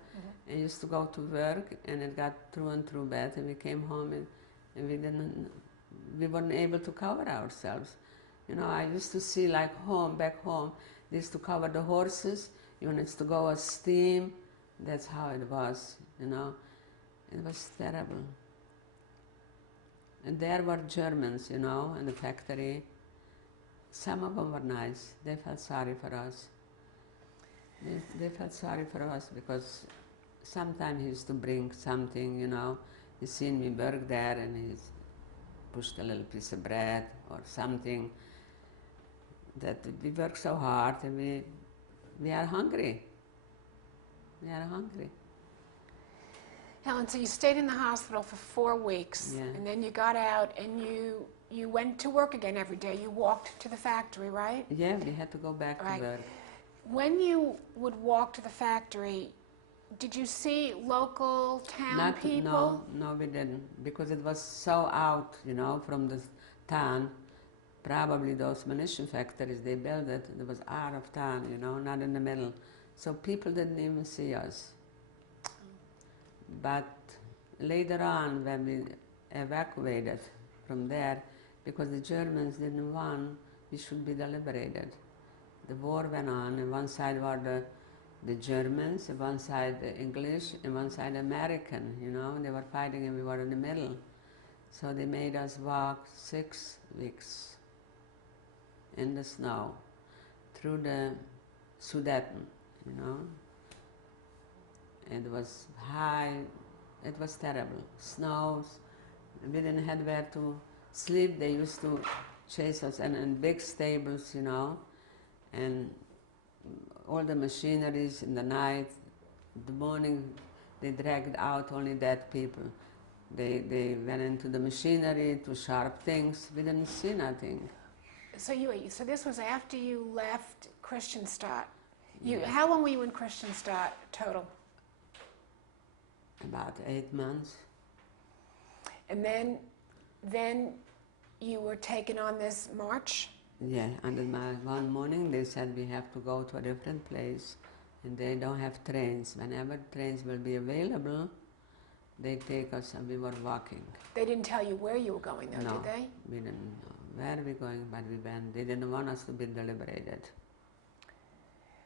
and used to go to work, and it got through and through bad, and we came home and we weren't able to cover ourselves. I used to see back home, they used to cover the horses, units to go as steam. That's how it was, It was terrible. And there were Germans, in the factory. Some of them were nice. They felt sorry for us. They felt sorry for us because sometimes he used to bring something, He seen me work there and he pushed a little piece of bread or something. That we work so hard and we are hungry. We are hungry. Helen, so you stayed in the hospital for 4 weeks, Yeah. and then you got out and you went to work again every day. You walked to the factory, right? Yeah, we had to go back Right. to work. When you would walk to the factory, did you see local town people? No, we didn't, because it was so out, from the town. Probably those munition factories, they built it was out of town, not in the middle. So people didn't even see us. But later on, when we evacuated from there, because the Germans didn't want we should be liberated. The war went on, and one side were the Germans, and one side the English, and one side American, They were fighting and we were in the middle. So they made us walk 6 weeks in the snow through the Sudeten, It was high, it was terrible. Snows, we didn't have where to sleep. They used to chase us in big stables, and all the machineries in the night. The morning, they dragged out only dead people. They went into the machinery to sharp things. We didn't see nothing. So this was after you left Christianstadt. How long were you in Christianstadt total? About 8 months. And then you were taken on this march? Yeah, and then one morning they said we have to go to a different place, and they don't have trains. Whenever trains will be available, they take us, and we were walking. They didn't tell you where you were going, though, No, did they? we didn't know where we going, but we went. They didn't want us to be liberated.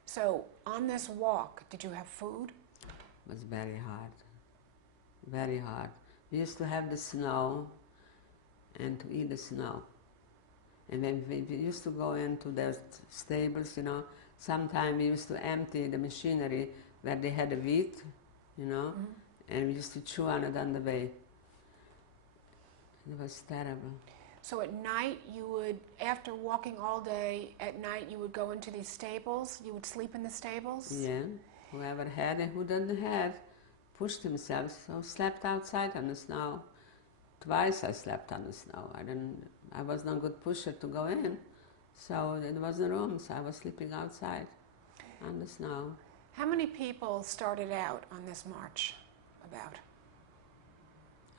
So on this walk, did you have food? It was very hard, very hard. We used to have the snow and to eat the snow. And when we used to go into the stables, sometimes we used to empty the machinery where they had the wheat, and we used to chew on it on the way. It was terrible. So at night, after walking all day, at night you would go into these stables? You would sleep in the stables? Yeah, whoever had and who didn't have pushed themselves, so slept outside on the snow. Twice I slept on the snow. I was not a good pusher to go in, so it wasn't room, so I was sleeping outside on the snow. How many people started out on this march, about?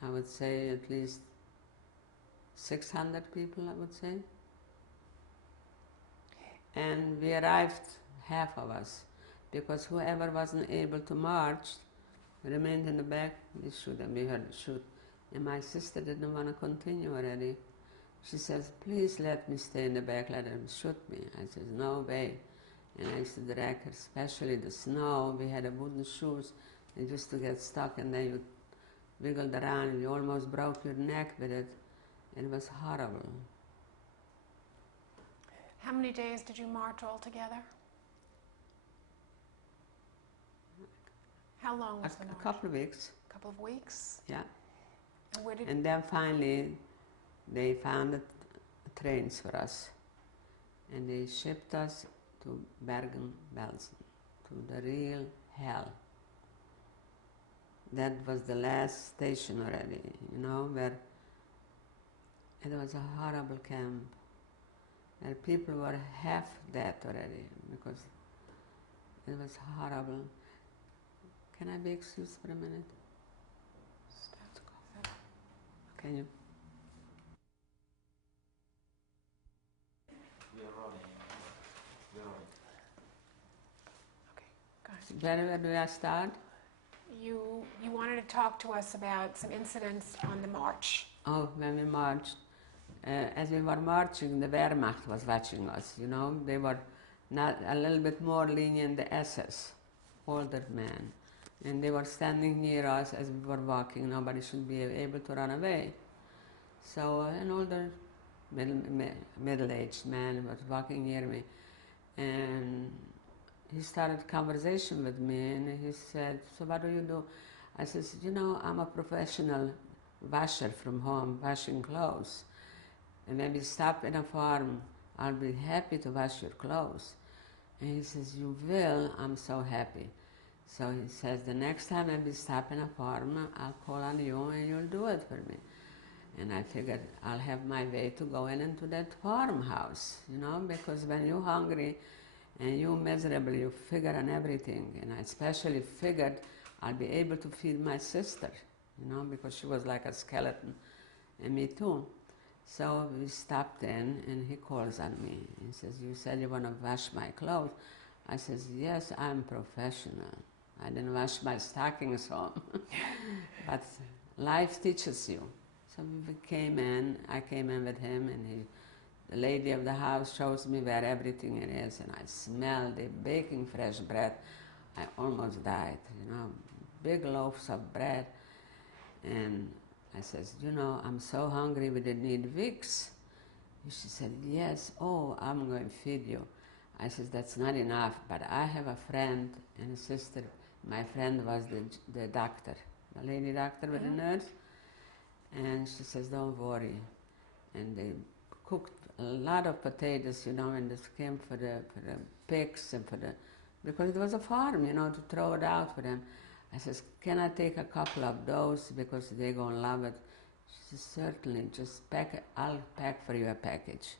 I would say at least 600 people, I would say. And we arrived, half of us, because whoever wasn't able to march remained in the back. We heard shoot. And my sister didn't want to continue already. She says, please let me stay in the back, let them shoot me. I said, no way. And I used to drag her, especially the snow. We had a wooden shoes. They used to get stuck, and then you wiggled around, and you almost broke your neck with it. It was horrible. How many days did you march altogether? How long was the march? A couple of weeks. A couple of weeks? Yeah. And And then finally, they found trains for us, and they shipped us to Bergen-Belsen, to the real hell. That was the last station already, where it was a horrible camp, where people were half dead already, because It was horrible. Can I be excused for a minute? Can you? Where do I start? You wanted to talk to us about some incidents on the march. Oh, when we marched. As we were marching, the Wehrmacht was watching us, you know. They were not a little bit more lenient, the SS, older men. And they were standing near us as we were walking. Nobody should be able to run away. So an older middle-aged man was walking near me. And he started conversation with me, and he said, "So what do you do?" I said, "You know, I'm a professional washer from home, washing clothes. And when we stop in a farm, I'll be happy to wash your clothes." And he says, "You will? I'm so happy." So he says, "The next time when we stop in a farm, I'll call on you and you'll do it for me." And I figured I'll have my way to go into that farmhouse, you know, because when you're hungry and you're miserable, you figure on everything. And I especially figured I'll be able to feed my sister, you know, because she was like a skeleton, and me too. So we stopped in, and he calls on me. He says, "You said you want to wash my clothes." I says, "Yes, I'm professional. I didn't wash my stockings home." But life teaches you. So we came in, I came in with him, and the lady of the house shows me where everything it is, and I smell the baking fresh bread. I almost died, you know, big loaves of bread. And I says, "You know, I'm so hungry, we didn't need Vicks." And she said, "Yes, oh, I'm going to feed you." I says, "That's not enough, but I have a friend and a sister." My friend was the doctor, the lady doctor with the nurse. And she says, "Don't worry." And they cooked a lot of potatoes, you know, and this came for the pigs and because it was a farm, you know, to throw it out for them. I says, "Can I take a couple of those because they're going to love it?" She says, "Certainly, just pack it. I'll pack for you a package."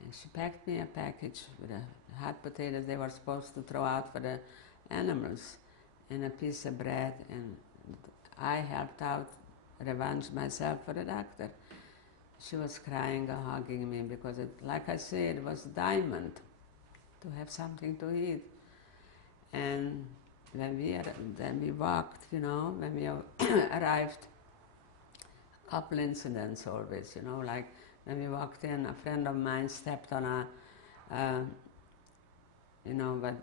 And she packed me a package with the hot potatoes they were supposed to throw out for the animals and a piece of bread. And I helped out, revenge myself for the doctor. She was crying and hugging me because, like I said, it was diamond to have something to eat. And when we walked, you know, when we arrived, a couple incidents always, you know, like when we walked in, a friend of mine stepped on you know, but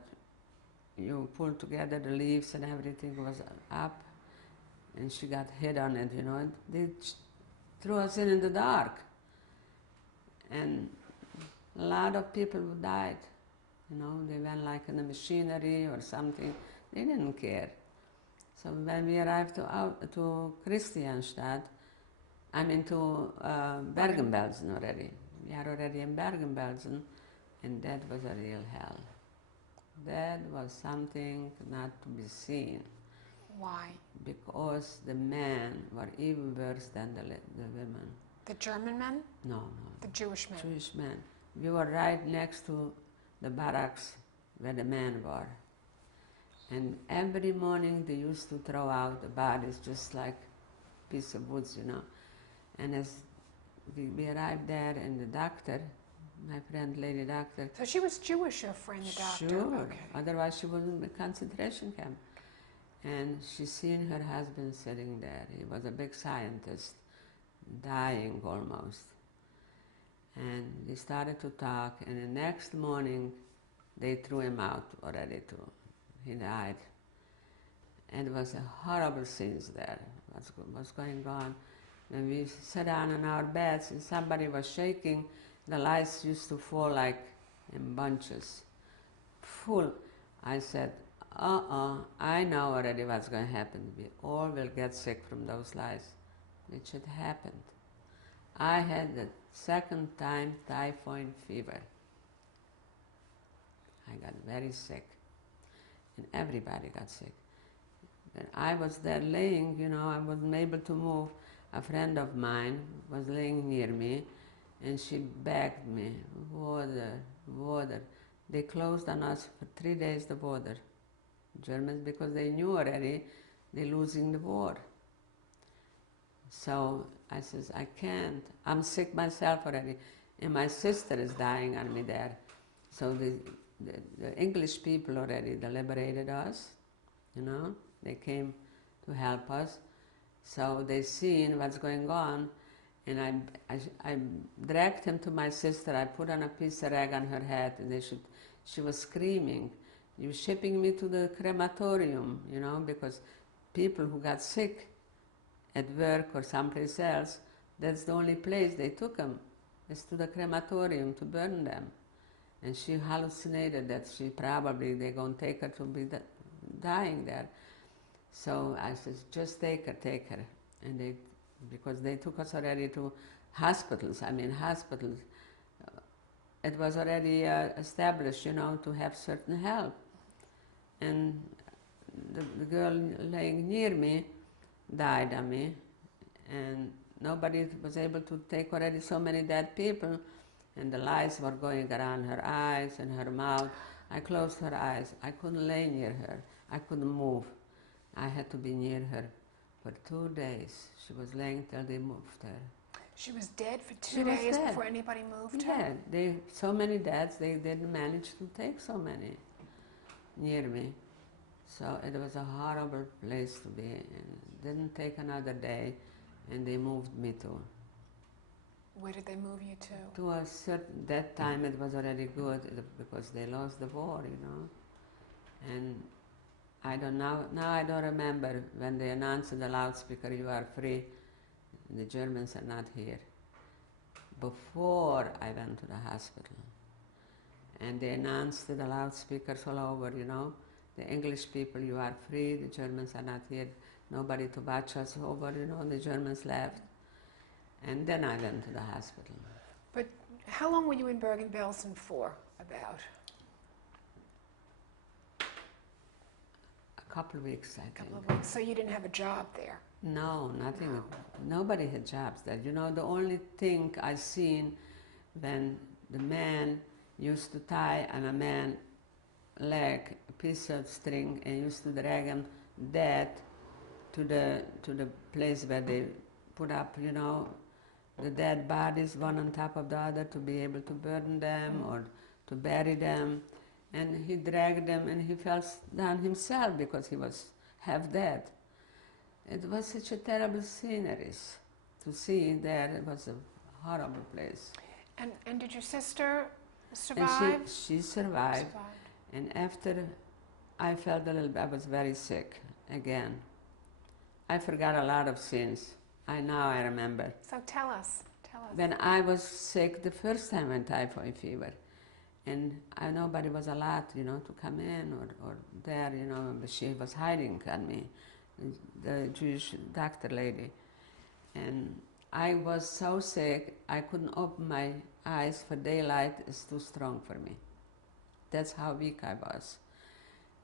you pull together the leaves and everything was up, and she got hit on it, you know, and they threw us in the dark. And a lot of people died, you know, they went like in the machinery or something. They didn't care. So when we arrived to Christianstadt, to Bergen-Belsen already. We are already in Bergen-Belsen, and that was a real hell. That was something not to be seen. Why? Because the men were even worse than the women. The German men? No. The Jewish men? Jewish men. We were right next to the barracks where the men were. And every morning they used to throw out the bodies just like a piece of wood, you know. And as we arrived there, and the doctor, my friend, lady doctor. So she was Jewish, your friend, the doctor? Sure. Okay. Otherwise she was in the concentration camp. And she seen her husband sitting there. He was a big scientist, dying almost. And they started to talk, and the next morning they threw him out already too. He died. And it was a horrible scenes there, what's going on. When we sat down on our beds and somebody was shaking, the lights used to fall like in bunches, full. I said, I know already what's going to happen. We all will get sick from those lights, which had happened. I had the second time typhoid fever. I got very sick, and everybody got sick. And I was there laying, you know, I wasn't able to move. A friend of mine was laying near me, and she begged me, "Water, water." they closed on us for 3 days the border, Germans, because they knew already they're losing the war. So I says, I can't. I'm sick myself already, and my sister is dying on me there. So the English people already, they liberated us, you know. They came to help us. So they seen what's going on, and I dragged him to my sister. I put on a piece of rag on her head, and she was screaming, "You're shipping me to the crematorium," you know, because people who got sick at work or someplace else, that's the only place they took them, is to the crematorium to burn them. And she hallucinated that they're going to take her to be dying there. So I said, just take her. And because they took us already to hospitals. It was already established, you know, to have certain help. And the girl laying near me died on me, and nobody was able to take already so many dead people, and the lice were going around her eyes and her mouth. I closed her eyes. I couldn't lay near her. I couldn't move. I had to be near her for 2 days. She was laying till they moved her. She was dead for 2 days before anybody moved her? Yeah, so many deaths, they didn't manage to take so many near me. So it was a horrible place to be. It didn't take another day, and they moved me to. Where did they move you to? To a certain, that time it was already good because they lost the war, you know. And I don't know, now I don't remember when they announced in the loudspeaker, "You are free, the Germans are not here." Before I went to the hospital. And they announced to the loudspeakers all over, you know, "The English people, you are free, the Germans are not here, nobody to watch us over," you know, and the Germans left. And then I went to the hospital. But how long were you in Bergen-Belsen for, about? A couple of weeks, I think. A couple of weeks. So you didn't have a job there? No, nothing. No. Nobody had jobs there. You know, the only thing I seen when the man used to tie on a man's leg a piece of string and used to drag him dead to the place where they put up, you know, the dead bodies one on top of the other to be able to burn them or to bury them. And he dragged them and he fell down himself because he was half dead. It was such a terrible scenery to see there. It was a horrible place. And did your sister survive? And she survived. And after I felt a little bit, I was very sick again. I forgot a lot of sins. Now I remember. So tell us. When I was sick the first time with typhoid fever, and nobody was allowed, you know, to come in or there, you know, but she was hiding on me, the Jewish doctor lady. And I was so sick, I couldn't open my eyes for daylight. It's too strong for me. That's how weak I was.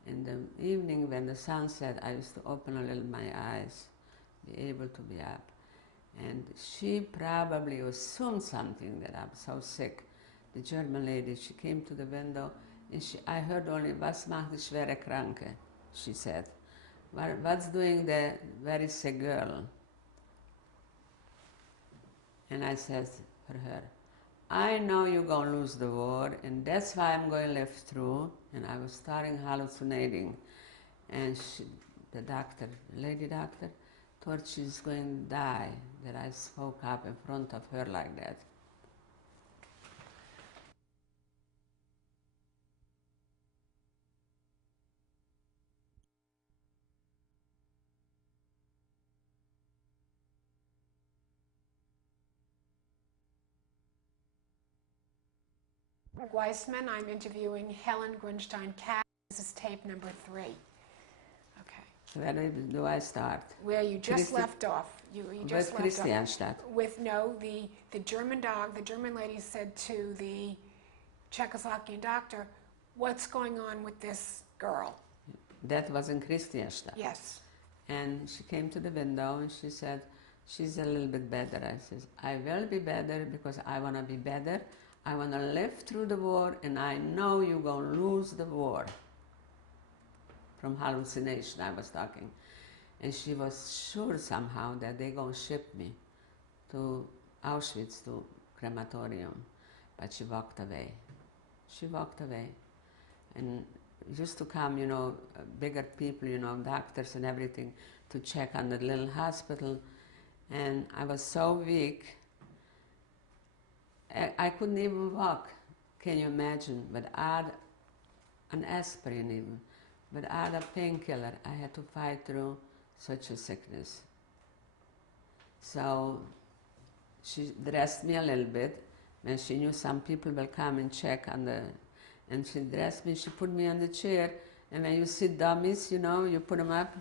In the evening when the sun set, I used to open a little my eyes, be able to be up. And she probably assumed something that I'm so sick. The German lady, she came to the window and I heard only, "Was macht die schwere Kranke?" she said. "What's doing the very sick girl?" And I said for her, "I know you're going to lose the war, and that's why I'm going to live through." And I was starting hallucinating. And the doctor, lady doctor, thought she's going to die, that I spoke up in front of her like that. Weissman, I'm interviewing Helen Katz. This is tape number 3. Okay. Where do I start? Where you just left off. You just left Christianstadt. off. With the German dog, the German lady said to the Czechoslovakian doctor, "What's going on with this girl?" That was in Christianstadt. Yes. And she came to the window and she said, "She's a little bit better." I said, "I will be better because I want to be better. I want to live through the war, and I know you're going to lose the war. From hallucination I was talking. And she was sure somehow that they're going to ship me to Auschwitz, to crematorium. But she walked away. She walked away. And used to come, you know, bigger people, you know, doctors and everything, to check on the little hospital. And I was so weak, I couldn't even walk. Can you imagine? Without an aspirin even, without a painkiller, I had to fight through such a sickness. So she dressed me a little bit when she knew some people will come and check on the, and she dressed me, she put me on the chair, and when you sit dummies, you know, you put them up,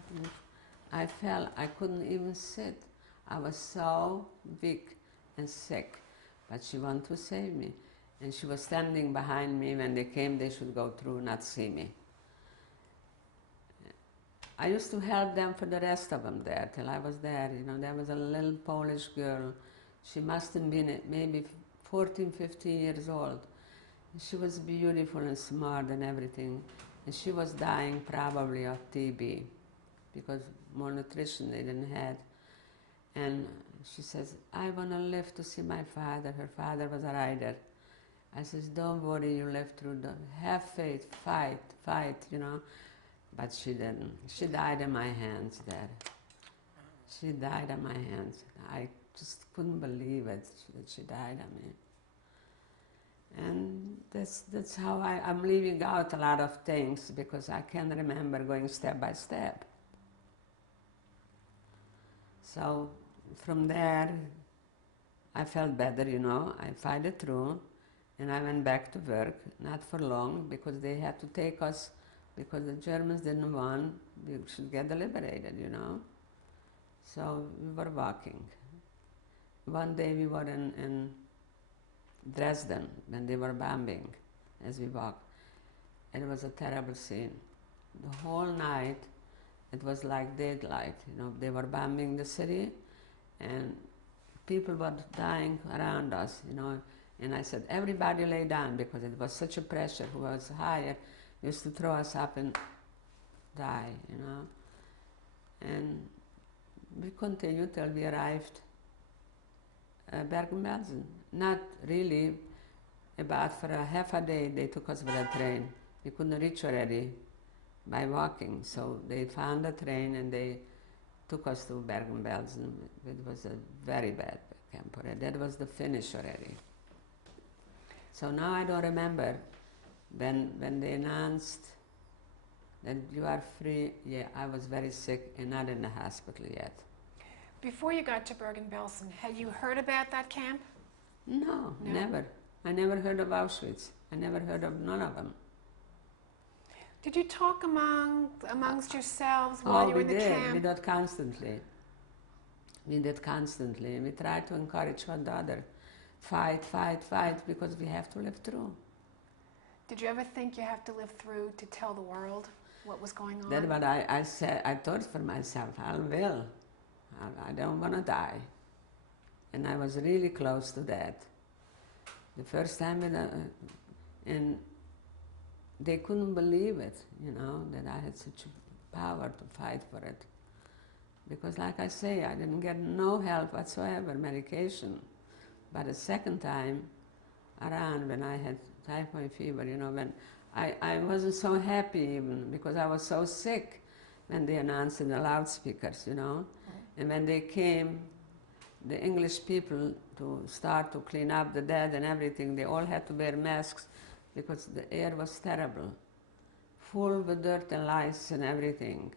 I fell, I couldn't even sit. I was so weak and sick, but she wanted to save me. And she was standing behind me. When they came, they should go through, not see me. I used to help them for the rest of them there, till I was there. You know, there was a little Polish girl. She must have been maybe 14, 15 years old. She was beautiful and smart and everything. And she was dying probably of TB, because malnutrition they didn't have. And she says, I want to live to see my father. Her father was a writer. I says, don't worry, you live through the, have faith, fight, you know. But she didn't. She died in my hands there. She died in my hands. I just couldn't believe it, that she died on me. And that's how I'm leaving out a lot of things, because I can't remember going step by step. So from there, I felt better, you know. I fought it through, and I went back to work, not for long, because they had to take us, because the Germans didn't want, we should get liberated, you know. So we were walking. One day we were in Dresden, when they were bombing, as we walked. It was a terrible scene. The whole night, it was like daylight, you know. They were bombing the city, and people were dying around us, you know. And I said, everybody lay down, because it was such a pressure. Who was higher used to throw us up and die, you know. And we continued till we arrived at Bergen-Belsen. Not really, about for a half a day they took us with a train. We couldn't reach already by walking, so they found a train and they took us to Bergen-Belsen. It was a very bad camp already. That was the finish already. So now I don't remember when they announced that you are free. Yeah, I was very sick and not in the hospital yet. Before you got to Bergen-Belsen, had you heard about that camp? No, never. I never heard of Auschwitz. I never heard of none of them. Did you talk amongst yourselves while you were in the camp? We did constantly. We did constantly. And we tried to encourage one another. Fight, because we have to live through. Did you ever think you have to live through to tell the world what was going on? That's what I said. I thought for myself, I will. I don't want to die. And I was really close to that. The first time, and they couldn't believe it, you know, that I had such power to fight for it. Because like I say, I didn't get no help whatsoever, medication. But the second time around, when I had typhoid fever, you know, when I wasn't so happy even, because I was so sick when they announced in the loudspeakers, you know. And when they came, the English people, to start to clean up the dead and everything, they all had to wear masks because the air was terrible, full with dirt and lice and everything.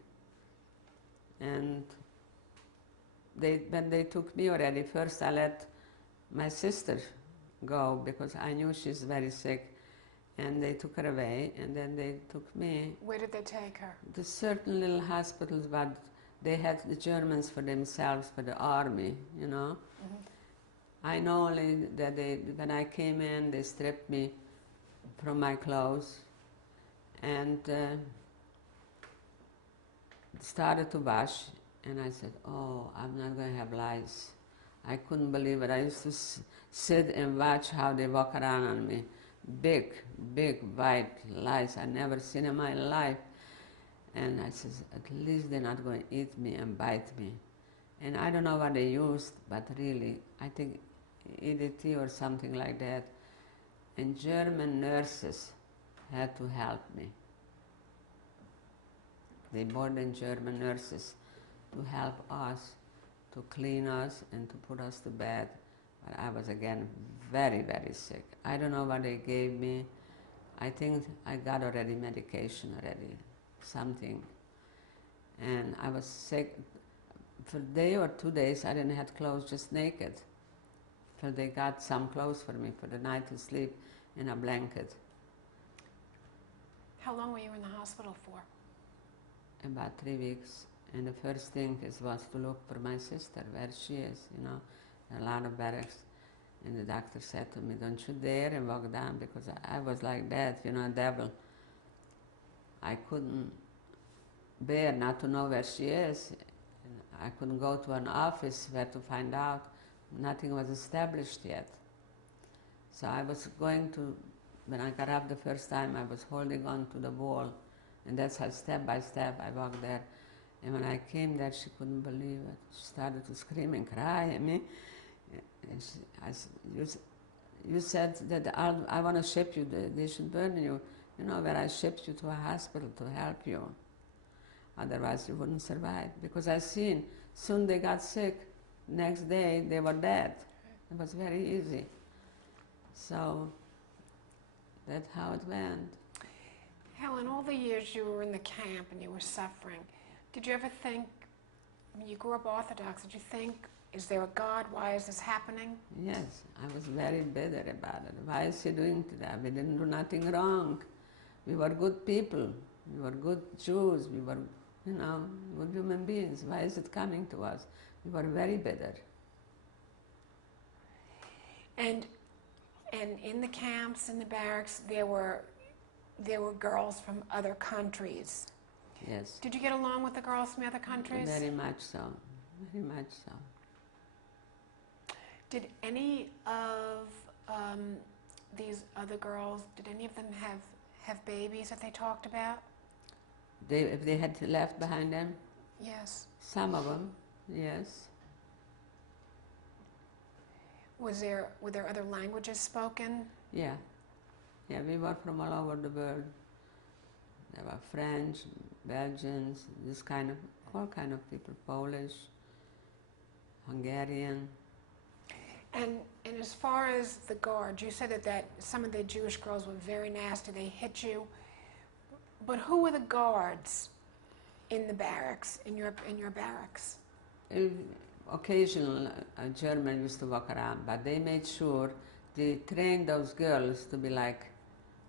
And when they took me already, first I let my sister go because I knew she's very sick, and they took her away, and then they took me. Where did they take her? To certain little hospitals, but they had the Germans for themselves, for the army, you know. I know only that when I came in, they stripped me from my clothes and started to wash. And I said, oh, I'm not going to have lice. I couldn't believe it. I used to sit and watch how they walk around on me. Big, big white lice I never seen in my life. And I said, at least they're not going to eat me and bite me. And I don't know what they used, but really, I think EDT or something like that. And German nurses had to help me. They brought in German nurses to help us, to clean us and to put us to bed. But I was again very, very sick. I don't know what they gave me. I think I got already medication already, something. And I was sick. For a day or 2 days I didn't have clothes, just naked. Till they got some clothes for me for the night to sleep in a blanket. How long were you in the hospital for? About 3 weeks. And the first thing was to look for my sister, where she is, you know, a lot of barracks. And the doctor said to me, don't you dare and walk down, because I was like that, you know, a devil. I couldn't bear not to know where she is. I couldn't go to an office where to find out. Nothing was established yet. So I was going to, when I got up the first time, I was holding on to the wall. And that's how step by step I walked there. And when I came there, she couldn't believe it. She started to scream and cry at me. And I said, you said that I want to ship you, they should burn you. You know, where I shipped you to a hospital to help you. Otherwise you wouldn't survive. Because I seen, soon they got sick. Next day they were dead. It was very easy. So that's how it went. Helen, all the years you were in the camp and you were suffering, did you ever think, you grew up Orthodox, did you think, is there a God? Why is this happening? Yes, I was very bitter about it. Why is he doing that? We didn't do nothing wrong. We were good people. We were good Jews. We were, you know, good human beings. Why is it coming to us? We were very bitter. And in the camps, in the barracks, there were girls from other countries. Yes. Did you get along with the girls from other countries? Very much so. Very much so. Did any of these other girls, did any of them have babies that they talked about? If they had left behind them? Yes. Some of them, yes. Were there other languages spoken? Yeah. Yeah, we were from all over the world. There were French, Belgians, all kind of people, Polish, Hungarian. And as far as the guards, you said that some of the Jewish girls were very nasty, they hit you. But who were the guards in the barracks, in your barracks? Occasionally, a German used to walk around, but they made sure they trained those girls to be like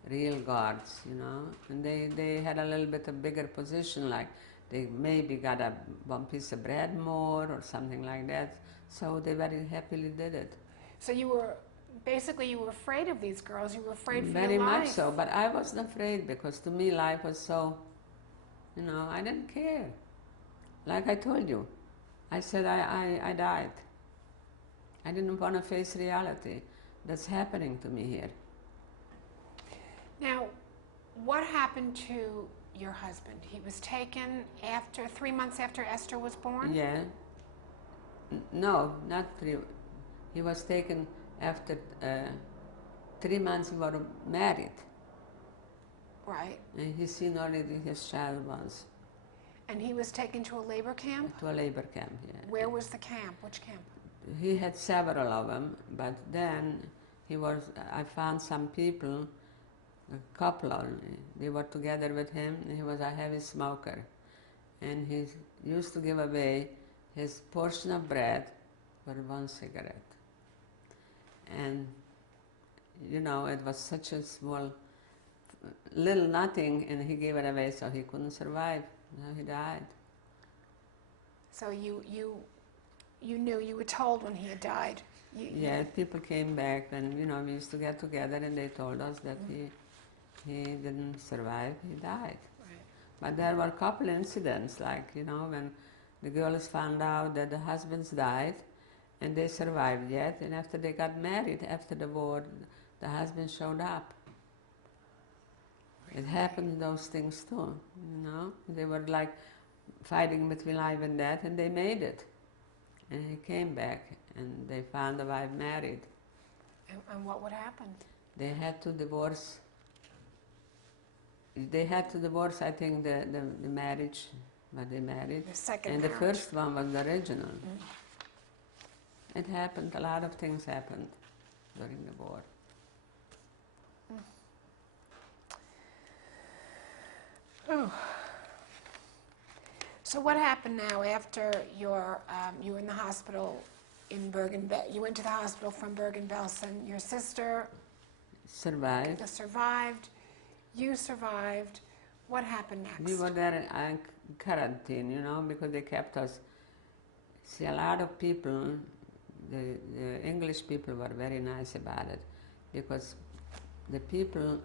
real guards, you know. And they had a little bit of bigger position, like they maybe got one piece of bread more or something like that. So they very happily did it. So you were afraid of these girls. You were afraid for very your life. much so, but I wasn't afraid because to me life was so, you know, I didn't care. Like I told you, I said I died. I didn't want to face reality that's happening to me here. Now, what happened to your husband? He was taken 3 months after Esther was born? Yeah. No, not 3. He was taken after 3 months we were married. Right. And he seen already his child once. And he was taken to a labor camp? To a labor camp, yeah. Where was the camp? Which camp? He had several of them, but then I found some people, a couple only, they were together with him, and he was a heavy smoker. And he used to give away his portion of bread for 1 cigarette. And, you know, it was such a small, little nothing, and he gave it away, so he couldn't survive. Now he died. So you knew, you were told when he had died? Yeah, people came back, and, you know, we used to get together, and they told us that he didn't survive, he died. Right. But there were a couple incidents, like, you know, when the girls found out that the husbands died, and they survived yet. And after they got married, after the war, the husband showed up. It happened, those things too, you know. They were like fighting between life and death, and they made it. And he came back, and they found the wife married. And what would happen? They had to divorce. They had to divorce, I think, the marriage, but they married. The second and marriage. The first one was the original. It happened, a lot of things happened during the war. Oh. So what happened now after you were in the hospital in Bergen-Belsen? You went to the hospital from Bergen-Belsen. Your sister Survived. survived. You survived. What happened next? We were there in quarantine, you know, because they kept us. See, a lot of people, the English people were very nice about it, because the people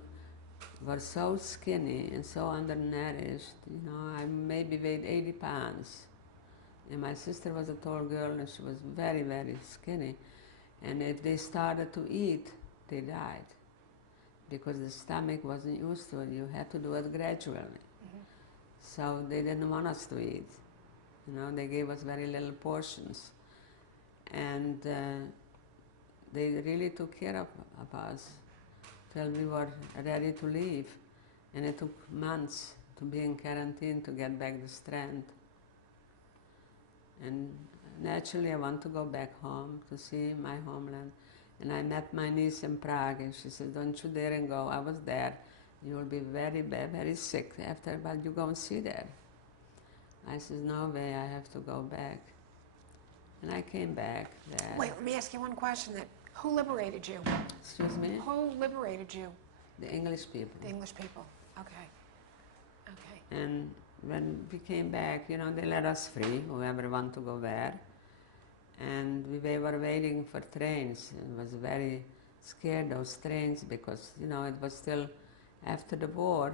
were so skinny and so undernourished. You know, I maybe weighed 80 pounds. And my sister was a tall girl, and she was very, very skinny. And if they started to eat, they died, because the stomach wasn't used to it. You had to do it gradually. So they didn't want us to eat. You know, they gave us very little portions. And they really took care of us till we were ready to leave. And it took months to be in quarantine to get back the strength. And naturally I want to go back home to see my homeland. And I met my niece in Prague, and she said, "Don't you dare and go." I was there. "You will be very bad, very sick after, but you go and see there." I said, "No way, I have to go back." And I came back there. Wait, let me ask you one question. Who liberated you? Excuse me? Who liberated you? The English people. The English people. Okay. Okay. And when we came back, you know, they let us free, whoever want to go where. And we were waiting for trains. It was very scared, those trains, because, you know, it was still after the war.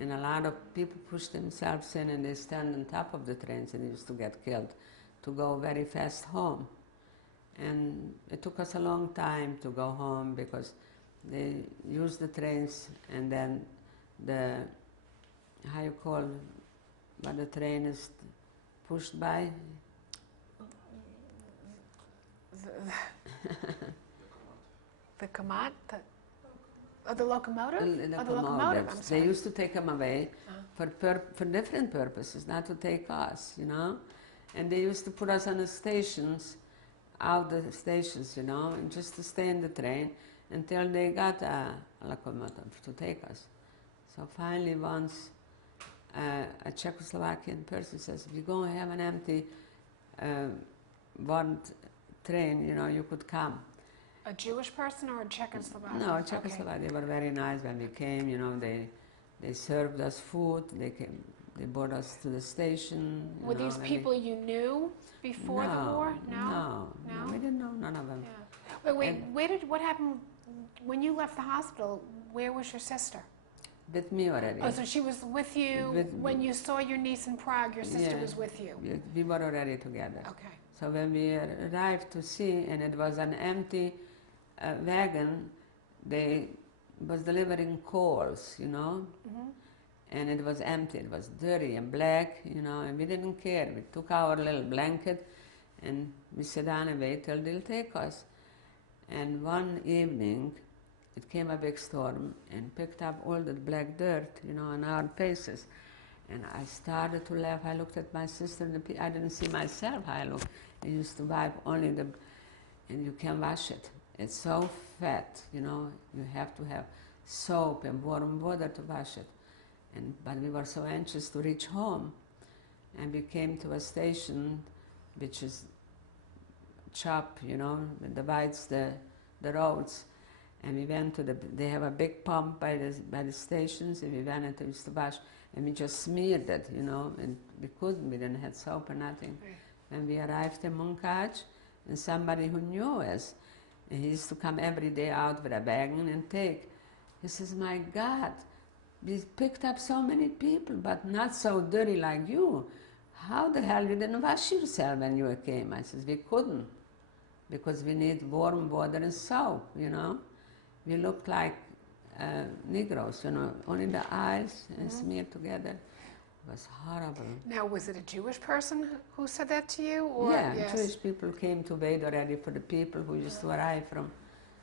And a lot of people pushed themselves in, and they stand on top of the trains, and they used to get killed, to go very fast home. And it took us a long time to go home, because they used the trains, and then the, how you call, what the train is pushed by? The command? The locomotive? The Oh, the locomotive, I'm sorry. They used to take them away for different purposes, not to take us, you know. And they used to put us on the stations, out the stations, you know, and just to stay in the train until they got a locomotive to take us. So finally once a Czechoslovakian person says, "We're going to have an empty one train, you know, you could come." A Jewish person or a Czechoslovakian? No, Czechoslovakia. They were very nice when we came. You know, they served us food. They brought us to the station. Were these people you knew before the war? No, we didn't know none of them. Yeah. Wait, what happened when you left the hospital? Where was your sister? With me already. Oh, so she was with you when you saw your niece in Prague. Your sister was with you. We were already together. Okay. So when we arrived to see, and it was an empty wagon, they was delivering coals, you know, and it was empty. It was dirty and black, you know, and we didn't care. We took our little blanket and we sat down and waited till they'll take us. And one evening, it came a big storm and picked up all the black dirt, you know, on our faces. And I started to laugh. I looked at my sister, and I didn't see myself how I looked. I used to wipe only and you can wash it. It's so fat, you know, you have to have soap and warm water to wash it. But we were so anxious to reach home. And we came to a station which is chop, you know, that divides the roads. And we went to they have a big pump by the stations, and we went and used to wash, and we just smeared it, you know, and we didn't have soap or nothing. When we arrived in Munkac, and somebody who knew us, and he used to come every day out with a bag and take. He says, "My God, we picked up so many people, but not so dirty like you. How the hell you didn't wash yourself when you came?" I says, "We couldn't." because we need warm water and soap, you know. We looked like Negroes, you know, only the eyes and smeared together. It was horrible. Now, was it a Jewish person who said that to you? Or Yeah, yes. Jewish people came to wait already for the people who used to arrive from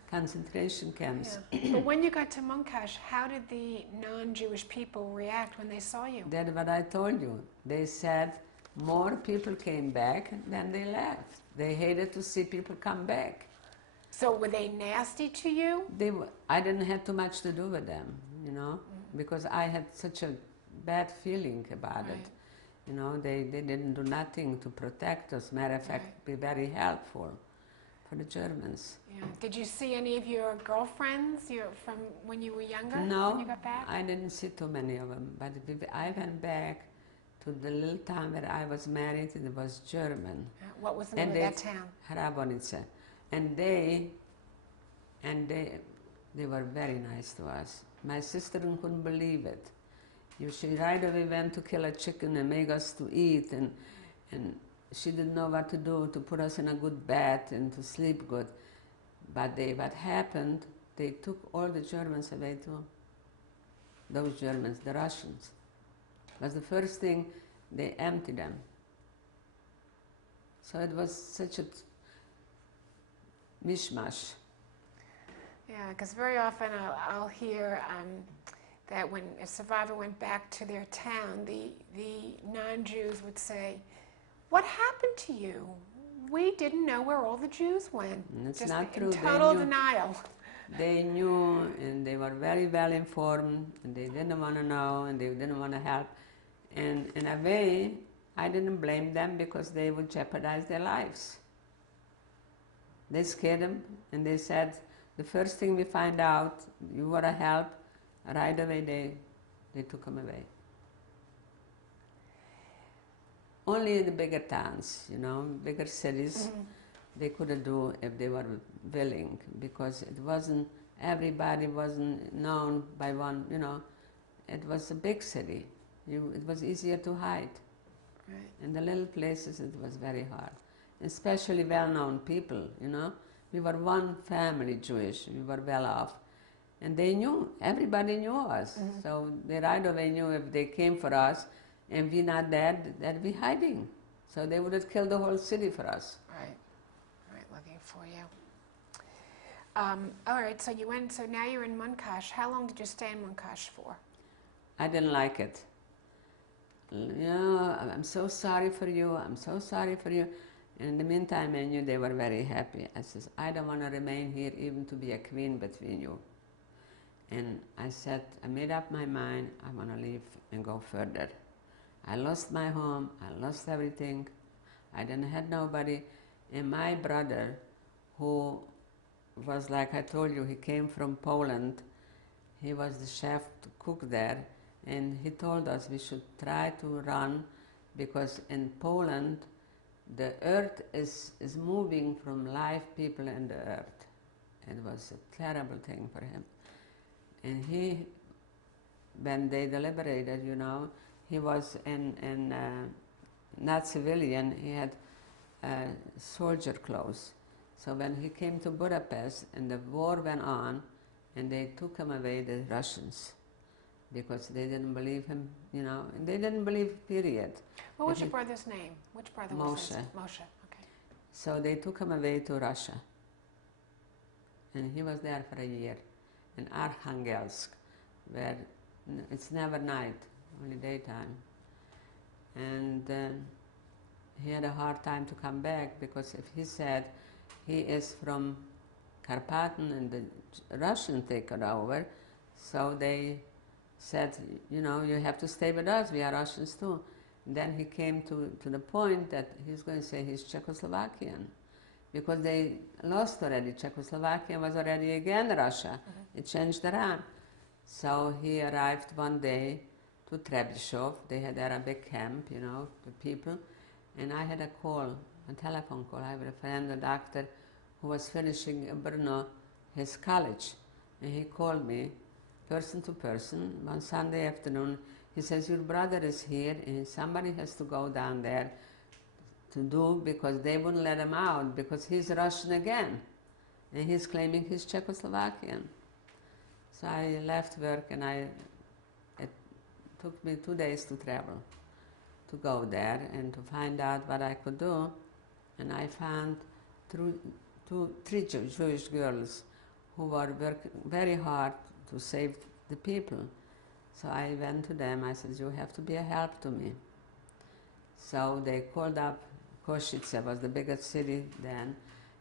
concentration camps. Yeah. But when you got to Munkash, how did the non-Jewish people react when they saw you? That's what I told you. They said more people came back than they left. They hated to see people come back. So were they nasty to you? I didn't have too much to do with them, you know, because I had such a bad feeling about Right. it. You know, they didn't do nothing to protect us. Matter of fact, be very helpful for the Germans. Yeah. Did you see any of your girlfriends from when you were younger? No, When you got back? I didn't see too many of them. But I went back to the little town where I was married, and it was German. What was the name of that town? Hrabonica. And they were very nice to us. My sister couldn't believe it. She right away went to kill a chicken and make us to eat, and she didn't know what to do to put us in a good bed and to sleep good. But what happened, they took all the Germans away too. Those Germans, the Russians. It was the first thing, they emptied them. So it was such a mishmash. Yeah, because very often I'll hear that when a survivor went back to their town, the non-Jews would say, "What happened to you? We didn't know where all the Jews went." And it's just not true. in total denial. They knew, and they were very well informed, and they didn't want to know, and they didn't want to help. And in a way, I didn't blame them because they would jeopardize their lives. They scared them, and they said, the first thing we find out, you want to help, right away they took them away. Only in the bigger towns, you know, bigger cities, they couldn't do if they were willing, because it wasn't, everybody wasn't known by one, you know, it was a big city. It was easier to hide. Right. In the little places it was very hard, especially well-known people, you know. We were one family Jewish, we were well off. And they knew, everybody knew us. So they right away knew if they came for us and we not dead, they'd be hiding. So they would have killed the whole city for us. Right, looking for you. All right, so you went, so now you're in Munkash. How long did you stay in Munkash for? I didn't like it. You know, I'm so sorry for you, I'm so sorry for you. And in the meantime, I knew they were very happy. I said, I don't want to remain here even to be a queen between you. And I said, I made up my mind, I want to leave and go further. I lost my home, I lost everything. I didn't have nobody. And my brother, who was, like I told you, he came from Poland. He was the chef, the cook there. And he told us we should try to run, because in Poland, the earth is moving from live people and the earth. It was a terrible thing for him. And he, when they deliberated, you know, he was not civilian, he had soldier clothes. So when he came to Budapest and the war went on, and they took him away, the Russians, because they didn't believe him, you know, and they didn't believe, period. What was your brother's name? Which brother was this? Moshe, okay. So they took him away to Russia. And he was there for a year, in Arkhangelsk, where it's never night, only daytime. And he had a hard time to come back, because if he said he is from Carpathen and the Russians take it over, so they said, you know, you have to stay with us, we are Russians too. And then he came to the point that he's going to say he's Czechoslovakian, because they lost already. Czechoslovakia was already again Russia. It changed around. So he arrived one day to Trebišov. They had there a big camp, you know, the people. And I had a call, a telephone call. I have a friend, a doctor, who was finishing in Brno his college. And he called me, person to person, one Sunday afternoon. He says, your brother is here, and somebody has to go down there to do because they wouldn't let him out because he's Russian again and he's claiming he's Czechoslovakian. So I left work and it took me 2 days to travel, to go there and to find out what I could do. And I found three Jewish girls who were working very hard to save the people. So I went to them, I said, you have to be a help to me. So they called up, Košice was the biggest city then,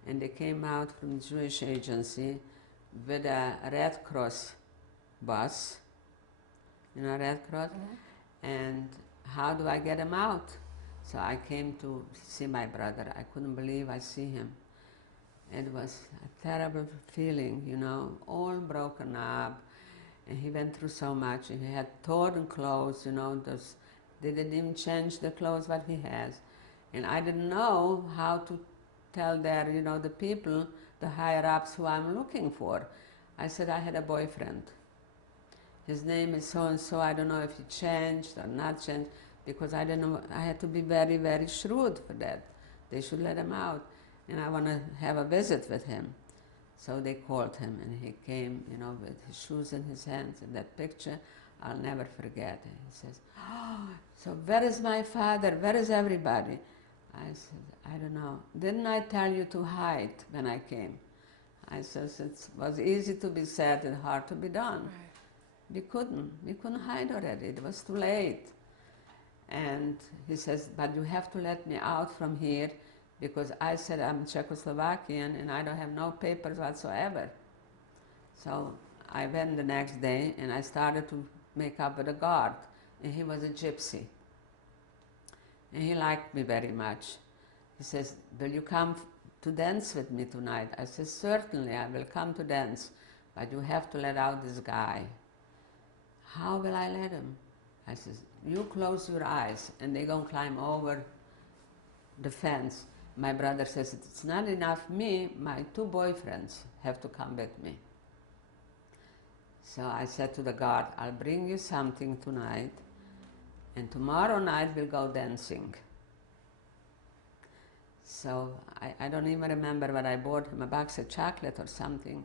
and they came out from the Jewish agency with a Red Cross bus, you know, Red Cross, and how do I get him out? So I came to see my brother. I couldn't believe I see him. It was a terrible feeling, you know, all broken up, and he went through so much. He had torn clothes, you know, they didn't even change the clothes what he has. And I didn't know how to tell their, you know, the people, the higher-ups who I'm looking for. I said I had a boyfriend. His name is so-and-so. I don't know if he changed or not changed, because I didn't know. I had to be very, very shrewd for that. They should let him out. And I want to have a visit with him. So they called him, and he came, you know, with his shoes in his hands. And that picture, I'll never forget. He says, oh, so where is my father? Where is everybody? I said, I don't know. Didn't I tell you to hide when I came? I said, it was easy to be said and hard to be done. Right. We couldn't hide already. It was too late. And he says, but you have to let me out from here, because I said I'm Czechoslovakian and I don't have no papers whatsoever. So I went the next day and I started to make up with a guard, and he was a gypsy. And he liked me very much. He says, will you come to dance with me tonight? I said, certainly I will come to dance, but you have to let out this guy. How will I let him? I said, you close your eyes and they're going to climb over the fence. My brother says, it's not enough me, my 2 boyfriends have to come with me. So I said to the guard, I'll bring you something tonight, and tomorrow night we'll go dancing. So I don't even remember what I bought him, a box of chocolate or something.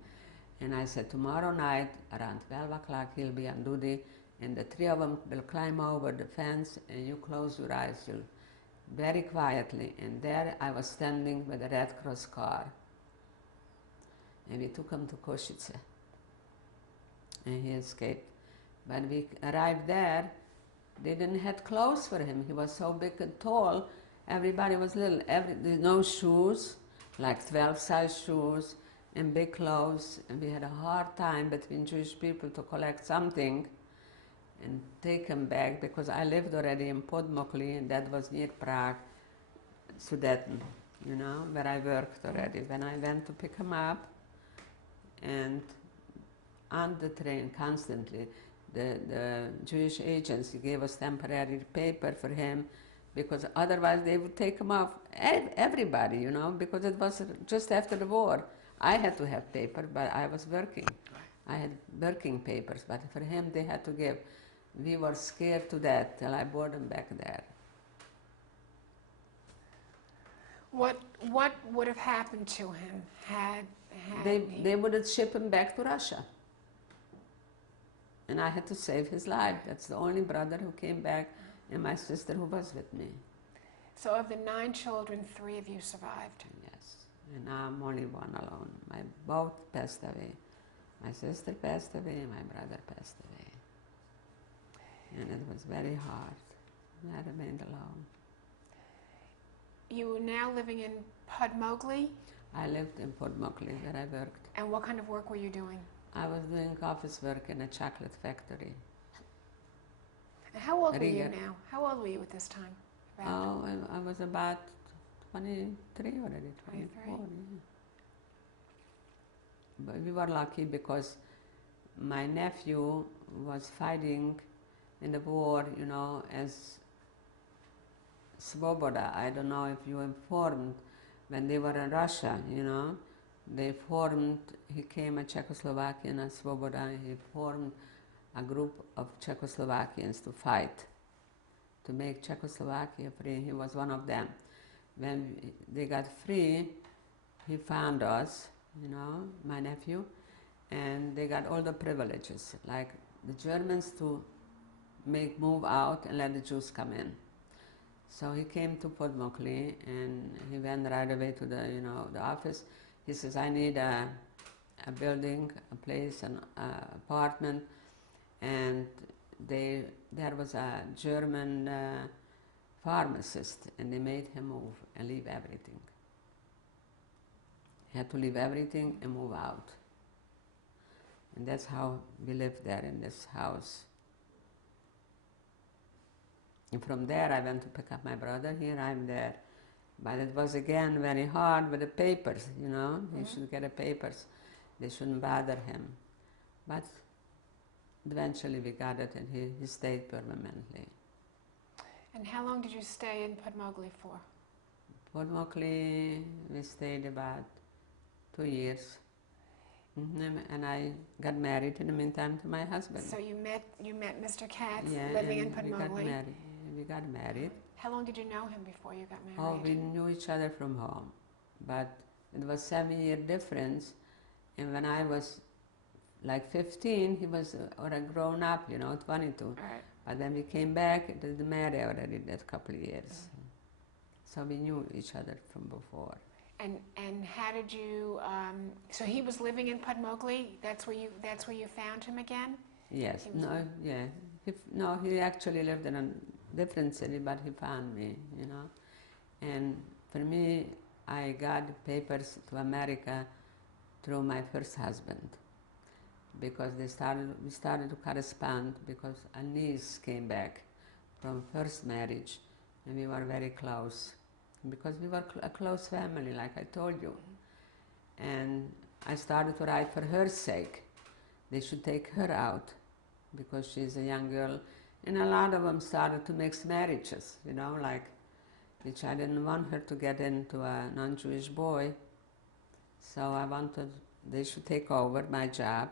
And I said, tomorrow night around 12 o'clock he'll be on duty, and the 3 of them will climb over the fence, and you close your eyes, you'll very quietly. And there I was standing with a Red Cross car. And we took him to Košice. And he escaped. When we arrived there, they didn't have clothes for him. He was so big and tall. Everybody was little. No shoes, like 12-size shoes, and big clothes. And we had a hard time between Jewish people to collect something and take him back, because I lived already in Podmokli, and that was near Prague, Sudeten, you know, where I worked already. When I went to pick him up, and on the train constantly, the Jewish agency gave us temporary paper for him, because otherwise they would take him off, everybody, you know, because it was just after the war. I had to have paper, but I was working. I had working papers, but for him they had to give. We were scared to death till I brought him back there. What would have happened to him had they would have shipped him back to Russia. And I had to save his life. That's the only brother who came back, and my sister who was with me. So of the 9 children, 3 of you survived? Yes, and now I'm only one alone. Both passed away. My sister passed away, my brother passed away. And it was very hard. I remained alone. You were now living in Podmokli? I lived in Podmokli, where I worked. And what kind of work were you doing? I was doing office work in a chocolate factory. How old were you now? How old were you at this time? Oh, I was about 23 already, 24. Yeah. But we were lucky because my nephew was fighting in the war, you know, as Svoboda. I don't know if you were informed, when they were in Russia, you know, he came a Czechoslovakian, a Svoboda, he formed a group of Czechoslovakians to fight, to make Czechoslovakia free. He was one of them. when they got free, he found us, you know, my nephew, and they got all the privileges, like the Germans to move out and let the Jews come in. So he came to Port Mockley, and he went right away to the, you know, the office. He says, I need a building, a place, an apartment, and there was a German pharmacist, and they made him move and leave everything. He had to leave everything and move out. And that's how we lived there in this house. And from there I went to pick up my brother. Here I'm there. But it was again very hard with the papers, you know. He should get the papers. They shouldn't bother him. But eventually we got it, and he stayed permanently. And how long did you stay in Podmogly for? Port Mockley, we stayed about 2 years. And I got married in the meantime to my husband. So you met Mr. Katz Yeah, living in and Podmogly? we got married. How long did you know him before you got Oh, married? we knew each other from home. But it was 7-year difference. And when I was like 15, he was already grown up, you know, 22. All right. But when we came back, they married already that couple of years. So we knew each other from before. And how did you? So he was living in Podmogly. That's where you found him again. Yes. He was No. Yeah. He actually lived in a different city, but he found me. You know. And for me, I got papers to America through my first husband, because we started to correspond because a niece came back from first marriage, and we were very close because we were a close family, like I told you. And I started to write for her sake. They should take her out because she's a young girl. And a lot of them started to mix marriages, you know, like, which I didn't want her to get into a non-Jewish boy. So I wanted, they should take over my job,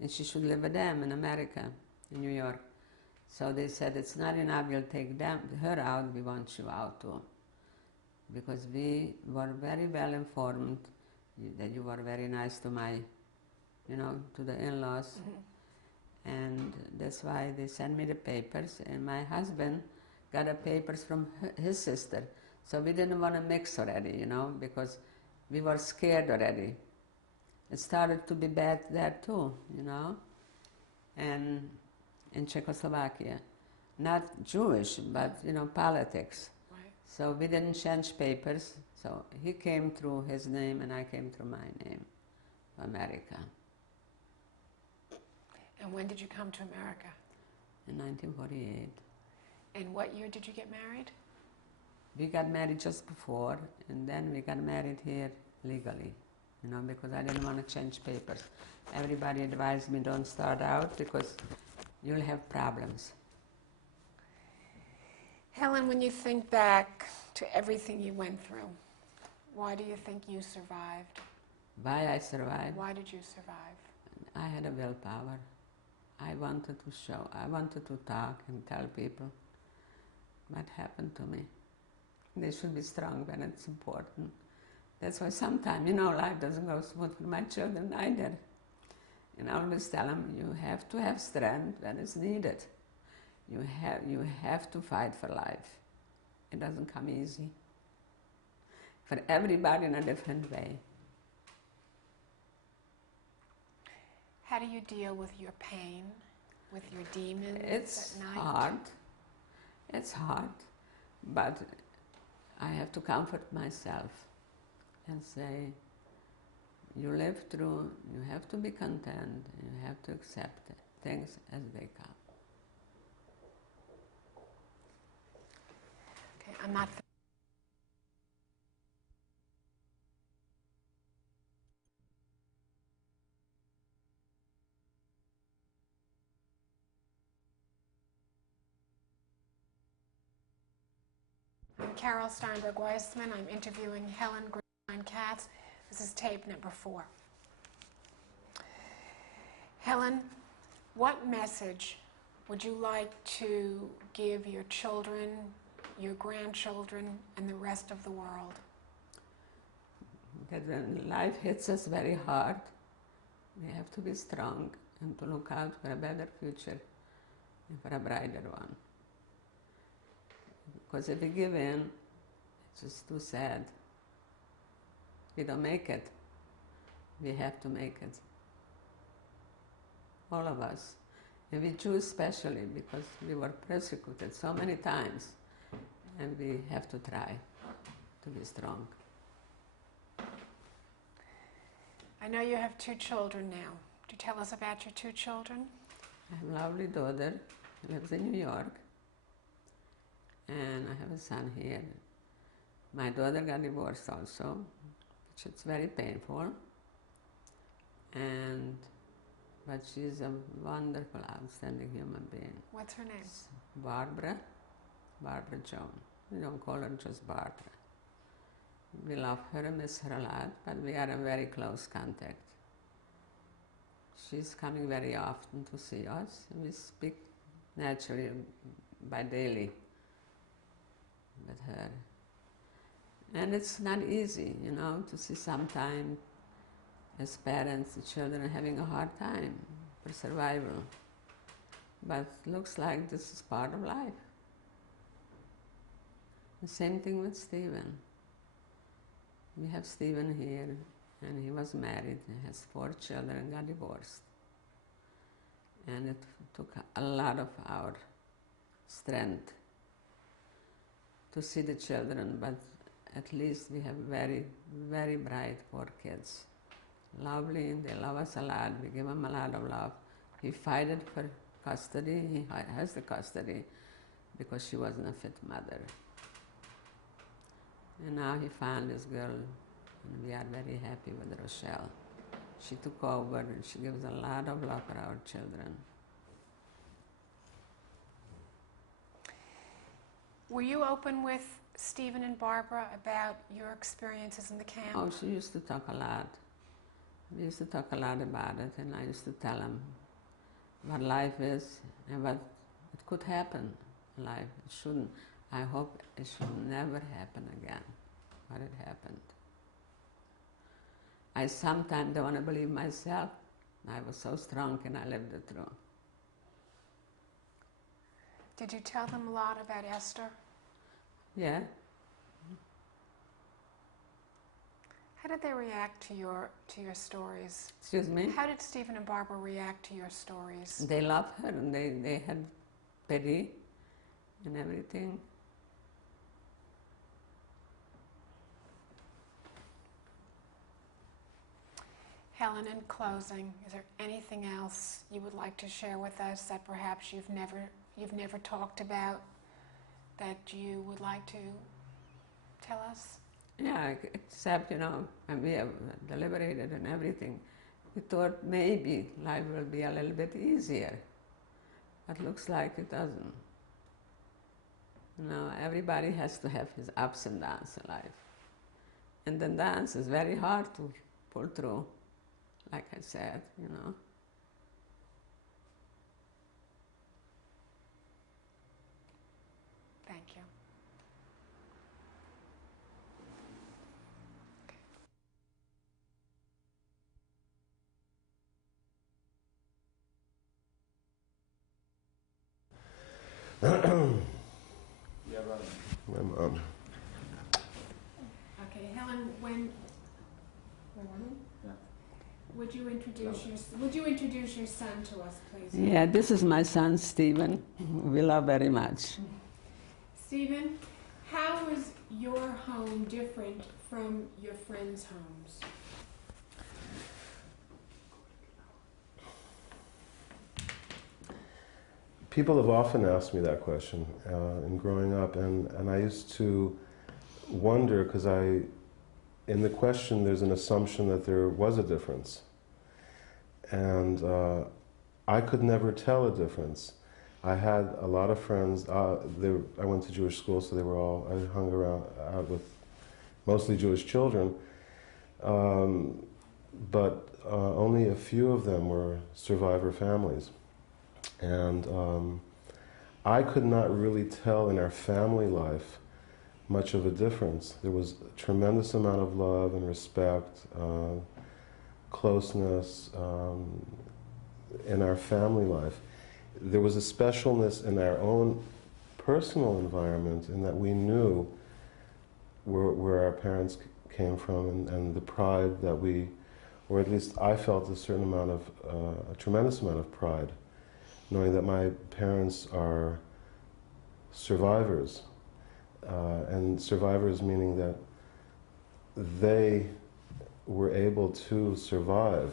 and she should live with them in America, in New York. So they said, it's not enough, you'll take her out, we want you out too. Because we were very well informed that you were very nice to my, you know, to the in-laws. And that's why they sent me the papers, and my husband got the papers from his sister. So we didn't want to mix already, you know, because we were scared already. It started to be bad there too, you know, and in Czechoslovakia. Not Jewish, but, you know, politics. Right. So we didn't change papers. So he came through his name, and I came through my name, America. And when did you come to America? In 1948. And what year did you get married? We got married just before, and then we got married here legally, you know, because I didn't want to change papers. Everybody advised me, don't start out because you'll have problems. Helen, when you think back to everything you went through, why do you think you survived? Why I survived? Why did you survive? I had a willpower. I wanted to show, I wanted to talk and tell people what happened to me. They should be strong when it's important. That's why sometimes, you know, life doesn't go smooth for my children either. And I always tell them, you have to have strength when it's needed. You have to fight for life. It doesn't come easy. For everybody in a different way. How do you deal with your pain, with your demons It's at night? hard. It's hard. But I have to comfort myself and say, you live through, you have to be content, you have to accept things as they come. Okay, I'm not. I'm Carol Steinberg-Weissman. I'm interviewing Helen Katz. This is tape number 4. Helen, what message would you like to give your children your grandchildren and the rest of the world? That when life hits us very hard, we have to be strong and to look out for a better future and for a brighter one. Because if we give in, it's just too sad. We don't make it. We have to make it. All of us. And we Jews especially, because we were persecuted so many times, and we have to try to be strong. I know you have 2 children now. Could you tell us about your 2 children? I have a lovely daughter who lives in New York, and I have a son here. My daughter got divorced also, which is very painful, but she's a wonderful, outstanding human being. What's her name? Barbara Joan. We don't call her just Barbara. We love her and miss her a lot, but we are in very close contact. She's coming very often to see us, and we speak naturally by daily with her. And it's not easy, you know, to see sometimes as parents, the children having a hard time for survival. But looks like this is part of life. The same thing with Stephen. We have Stephen here, and he was married, he has 4 children and got divorced. And it took a lot of our strength to see the children, but at least we have very, very bright 4 kids. Lovely, they love us a lot, we give them a lot of love. He fought for custody, he has the custody because she wasn't a fit mother. And now he found this girl, and we are very happy with Rochelle. She took over and she gives a lot of love for our children. Were you open with Stephen and Barbara about your experiences in the camp? Oh, she used to talk a lot. We used to talk a lot about it, and I used to tell him what life is and what it could happen in life. It shouldn't. I hope it should never happen again, what had happened. I sometimes don't want to believe myself. I was so strong and I lived it through. Did you tell them a lot about Esther? Yeah. How did they react to your stories? Excuse me? How did Stephen and Barbara react to your stories? They loved her, and they had pity and everything. Helen, in closing, is there anything else you would like to share with us that perhaps you've never talked about that you would like to tell us? Yeah, except, you know, when we have deliberated and everything, we thought maybe life will be a little bit easier. But looks like it doesn't. You know, everybody has to have his ups and downs in life. And the dance is very hard to pull through, like I said, you know. Thank you. My mom. Okay, Helen, would you introduce your son to us, please? Yeah, this is my son, Stephen. We love very much. Stephen, how is your home different from your friends' homes? People have often asked me that question in growing up, and I used to wonder, because in the question there's an assumption that there was a difference. And I could never tell a difference. I had a lot of friends, I went to Jewish school, so I hung around out with mostly Jewish children, but only a few of them were survivor families. And I could not really tell in our family life much of a difference. There was a tremendous amount of love and respect, closeness in our family life. There was a specialness in our own personal environment in that we knew where our parents came from, and the pride that we, or at least I felt a certain amount of, a tremendous amount of pride, knowing that my parents are survivors. And survivors meaning that they were able to survive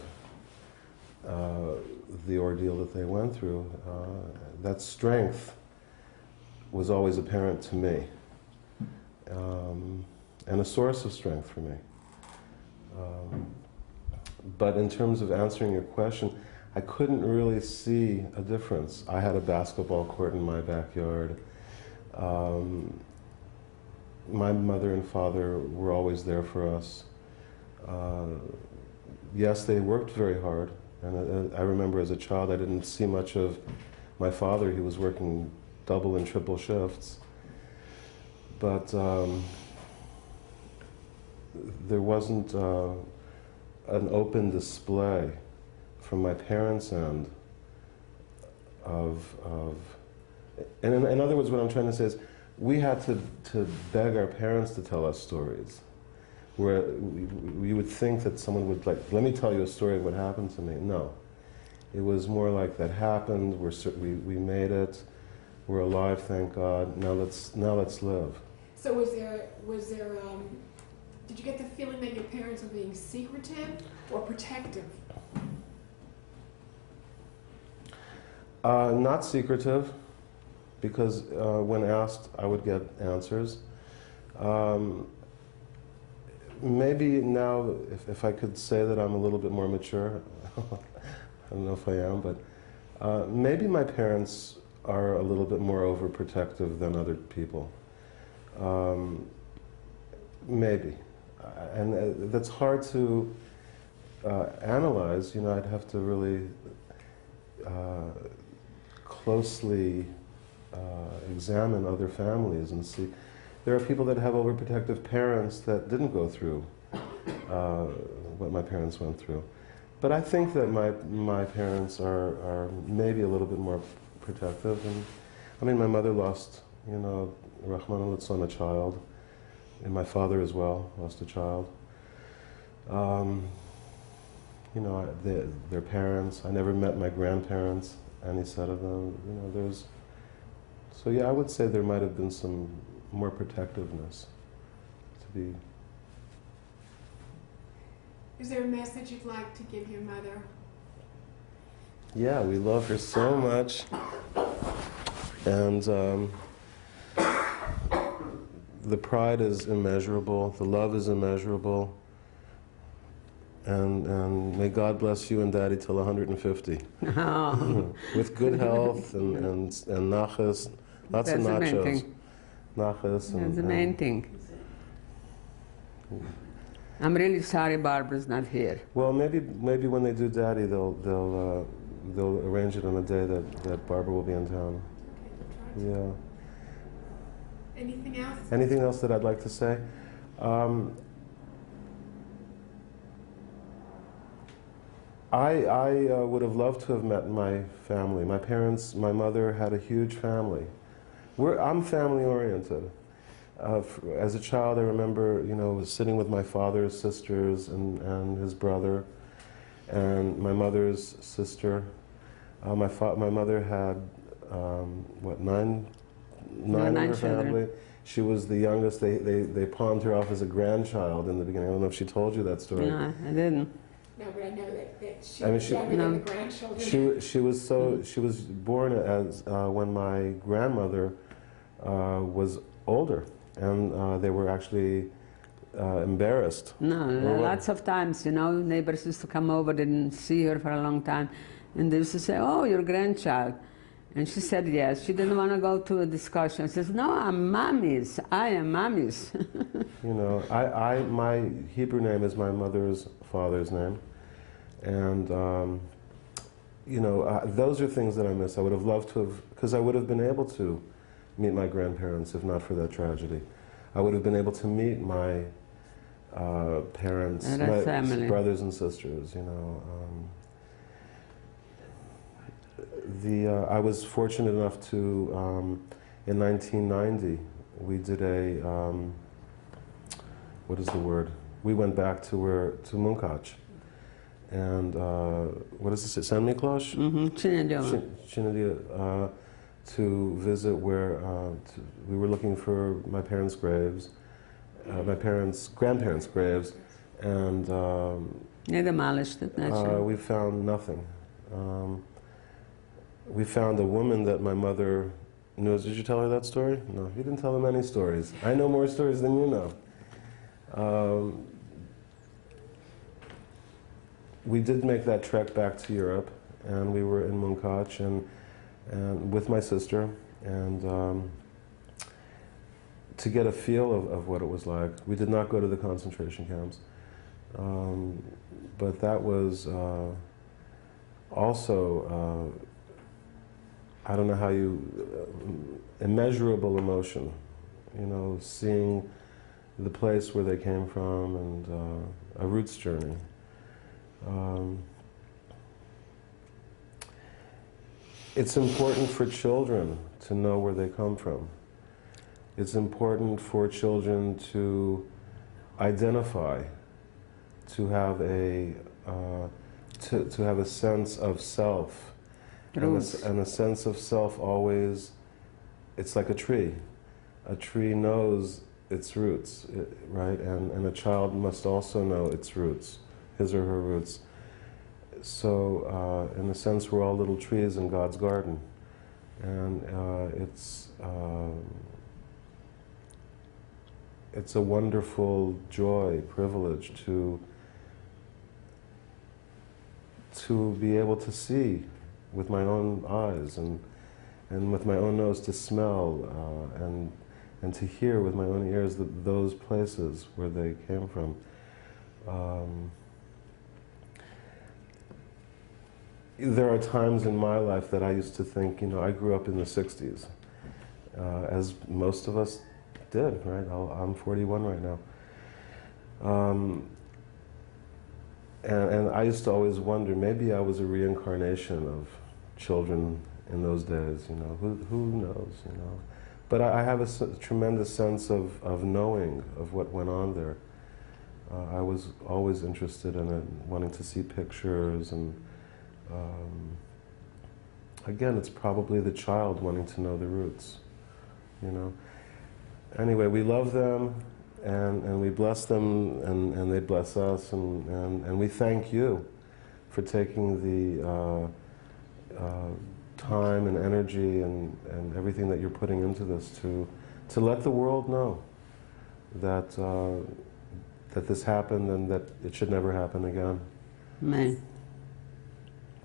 the ordeal that they went through. That strength was always apparent to me, and a source of strength for me. But in terms of answering your question, I couldn't really see a difference. I had a basketball court in my backyard. My mother and father were always there for us. Yes, they worked very hard. And I remember as a child, I didn't see much of my father. He was working double and triple shifts. But there wasn't an open display from my parents' end in other words, what I'm trying to say is, we had to beg our parents to tell us stories. Where we would think that someone would like, let me tell you a story of what happened to me. No. It was more like, that happened, we made it, we're alive, thank God, now let's live. So did you get the feeling that your parents were being secretive or protective? Not secretive, because when asked, I would get answers. Maybe now, if I could say that I'm a little bit more mature, I don't know if I am, but maybe my parents are a little bit more overprotective than other people. Maybe. And that's hard to analyze. You know, I'd have to really closely examine other families and see. There are people that have overprotective parents that didn't go through what my parents went through. But I think that my parents are maybe a little bit more protective. And I mean, my mother lost, you know, Rahman al-Litzon, a child, and my father as well lost a child. You know, their parents. I never met my grandparents, any set of them. You know, there's. So yeah, I would say there might have been some more protectiveness to be. Is there a message you'd like to give your mother? Yeah, we love her so much, and the pride is immeasurable, the love is immeasurable, and may God bless you and Daddy till 150, with good health and nachas, lots of nachos. That's the main thing. I'm really sorry Barbara's not here. Well, maybe when they do Daddy, they'll arrange it on a day that Barbara will be in town. Yeah. Anything else? Anything else that I'd like to say? I would have loved to have met my family. My parents, my mother had a huge family. I'm family oriented. As a child, I remember, you know, sitting with my father's sisters and his brother, and my mother's sister. My mother had nine in her family. She was the youngest. They pawned her off as a grandchild in the beginning. I don't know if she told you that story. No, I didn't. No, but I know that she I mean, was younger than the grandchildren. She was born as when my grandmother was older, and they were actually embarrassed. No, lots of times, you know, neighbors used to come over, didn't see her for a long time, and they used to say, "Oh, your grandchild." And she said yes. She didn't want to go to a discussion. She says, "No, I'm mommy's. I am mommy's." You know, my Hebrew name is my mother's father's name. And, you know, those are things that I miss. I would have loved to have because I would have been able to meet my grandparents if not for that tragedy. I would have been able to meet my parents, And my family. brothers and sisters, you know. I was fortunate enough to, in 1990, we did a, what is the word? We went back to Munkac. And what is this? San Miklos? Mm-hmm. To visit where we were looking for my parents' graves, my grandparents' graves, and we found nothing. We found a woman that my mother knew. Did you tell her that story? No, you didn't tell them any stories. I know more stories than you know. We did make that trek back to Europe, and we were in Munkac and with my sister, and to get a feel of what it was like. We did not go to the concentration camps, but that was also, I don't know how you, immeasurable emotion, you know, seeing the place where they came from and a roots journey. It's important for children to know where they come from. It's important for children to identify, to have a sense of self, and a sense of self always. It's like a tree. A tree knows its roots, right? And a child must also know its roots, his or her roots. So, in a sense, we're all little trees in God's garden, and it's a wonderful joy, privilege to be able to see with my own eyes and with my own nose to smell and to hear with my own ears those places where they came from. There are times in my life that I used to think, you know, I grew up in the 60s, as most of us did, right? I'm 41 right now. And I used to always wonder, maybe I was a reincarnation of children in those days, you know, who knows, you know. But I have a tremendous sense of knowing of what went on there. I was always interested in it, wanting to see pictures, and again, it's probably the child wanting to know the roots, you know. Anyway, we love them, and we bless them, and they bless us, and we thank you for taking the time and energy and everything that you're putting into this to let the world know that that this happened and that it should never happen again. Amen.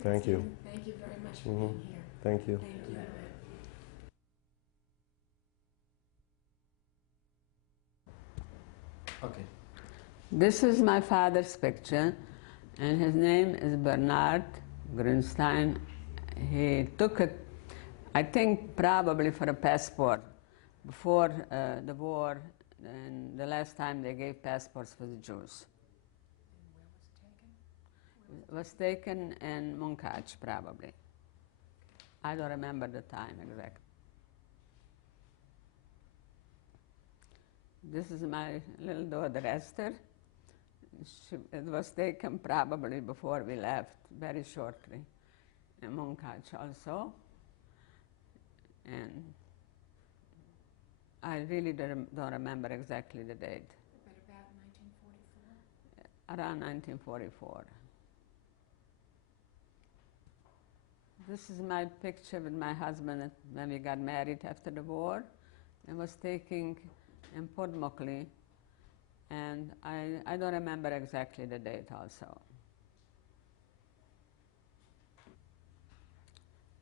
Thank you. Thank you very much for being here. Thank you. Thank you. Okay. This is my father's picture, and his name is Bernard Grunstein. He took it, I think, probably for a passport before the war, and the last time they gave passports for the Jews. It was taken in Munkac, probably. I don't remember the time exactly. This is my little daughter Esther. It was taken probably before we left, very shortly, in Munkac also. And I really don't remember exactly the date. But about 1944? Around 1944. This is my picture with my husband when we got married after the war. It was taken in Podmokli, and I don't remember exactly the date also.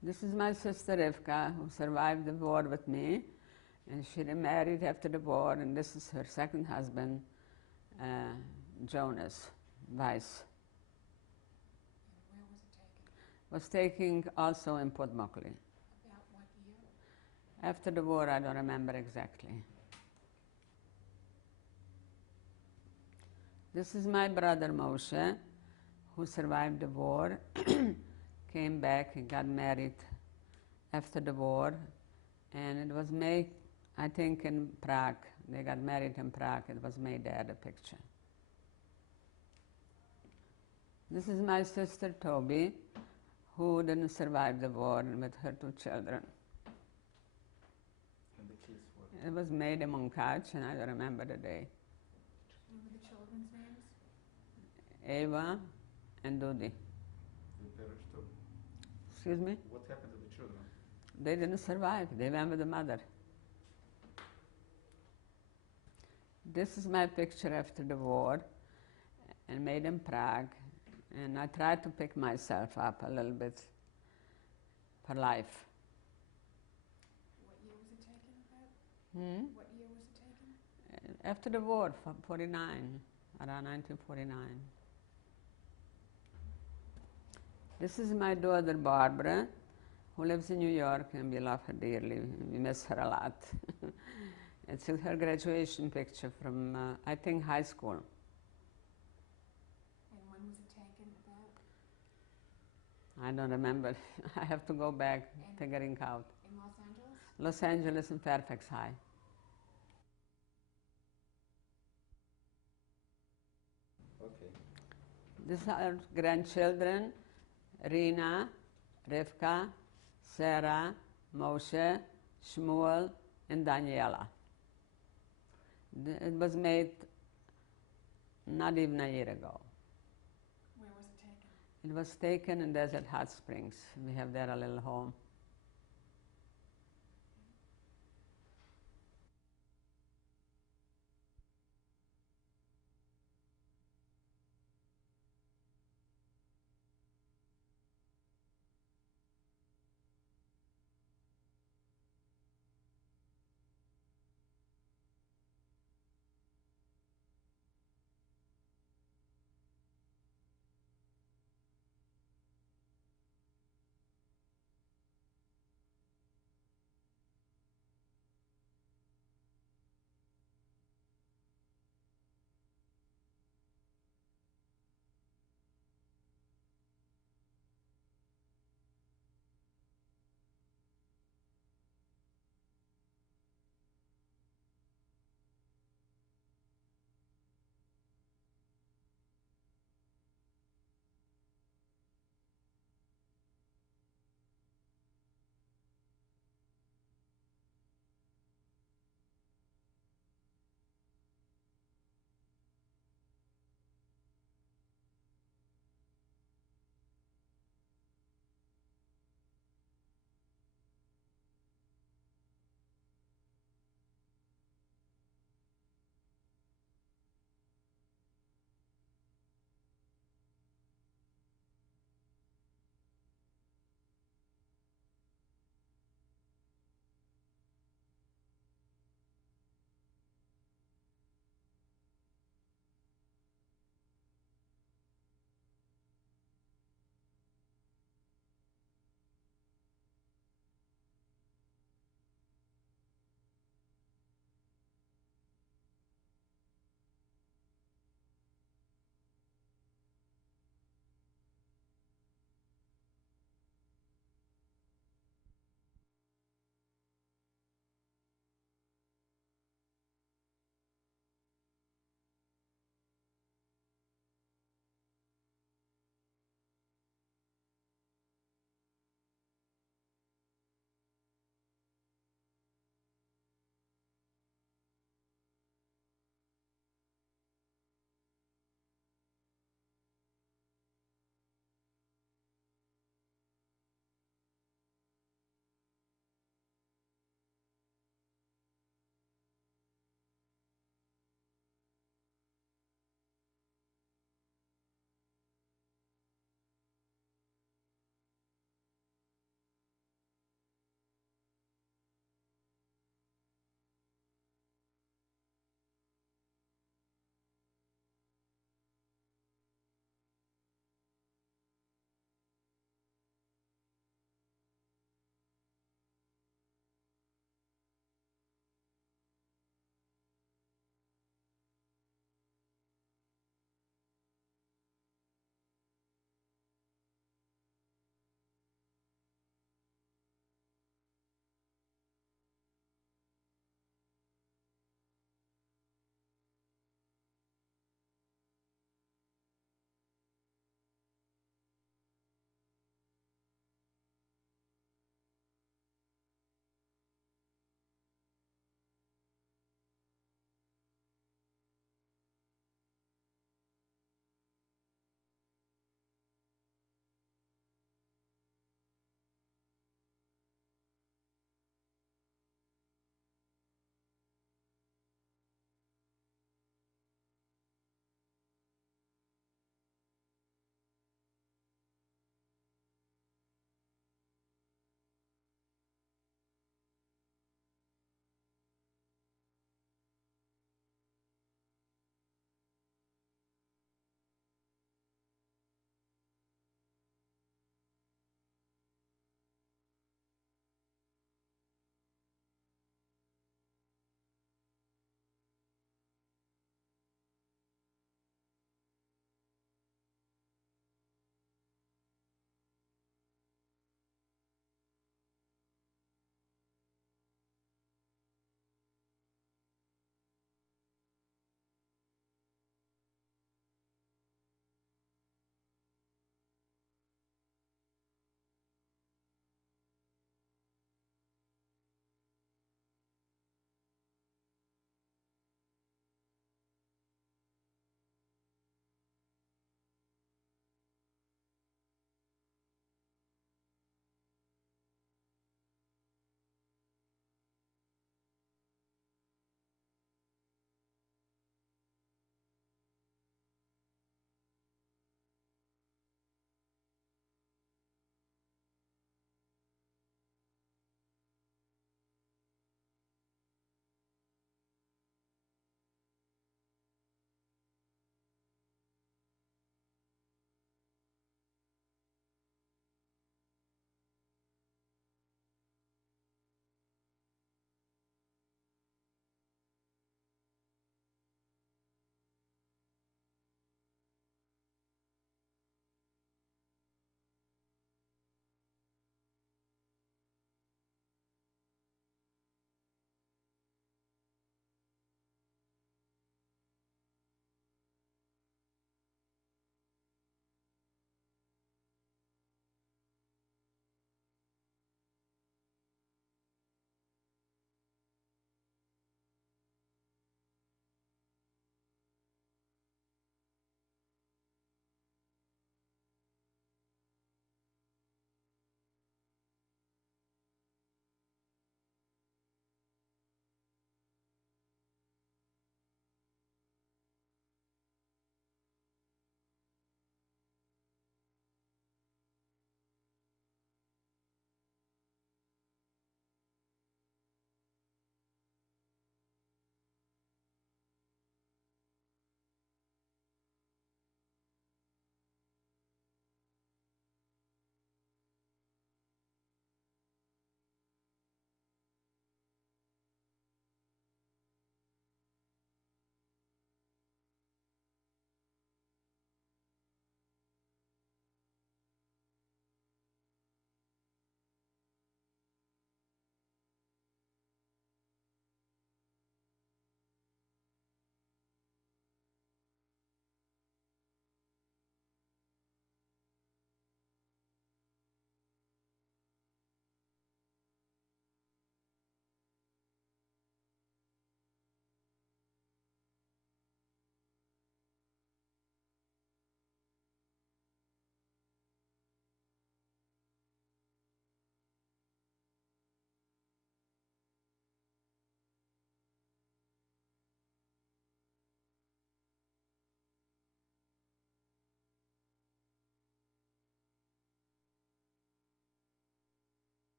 This is my sister Rivka, who survived the war with me, and she remarried after the war, and this is her second husband, Jonas Weiss. And where was it taken? Was taken also in Podmokli. About what year? After the war, I don't remember exactly. This is my brother Moshe, who survived the war, came back and got married after the war, and it was made, I think, in Prague. They got married in Prague. It was made there, the picture. This is my sister Toby, who didn't survive the war, with her 2 children. And the kids were? It was made in Munkac, and I don't remember the day. Remember the children's names? Eva and Dudi. They perished too. Excuse me? What happened to the children? They didn't survive. They went with the mother. This is my picture after the war, and made in Prague. And I tried to pick myself up a little bit for life. What year was it taken, Pat? Hmm? What year was it taken? After the war, 49, around 1949. This is my daughter Barbara, who lives in New York, and we love her dearly. We miss her a lot. It's her graduation picture from, I think, high school. And when was it taken, Pat? I don't remember. I have to go back, And- figuring out. In Los Angeles? Los Angeles and Fairfax High. Okay. These are grandchildren, Rina, Rivka, Sarah, Moshe, Shmuel, and Daniela. It was made not even a year ago. Where was it taken? It was taken in Desert Hot Springs. We have there a little home.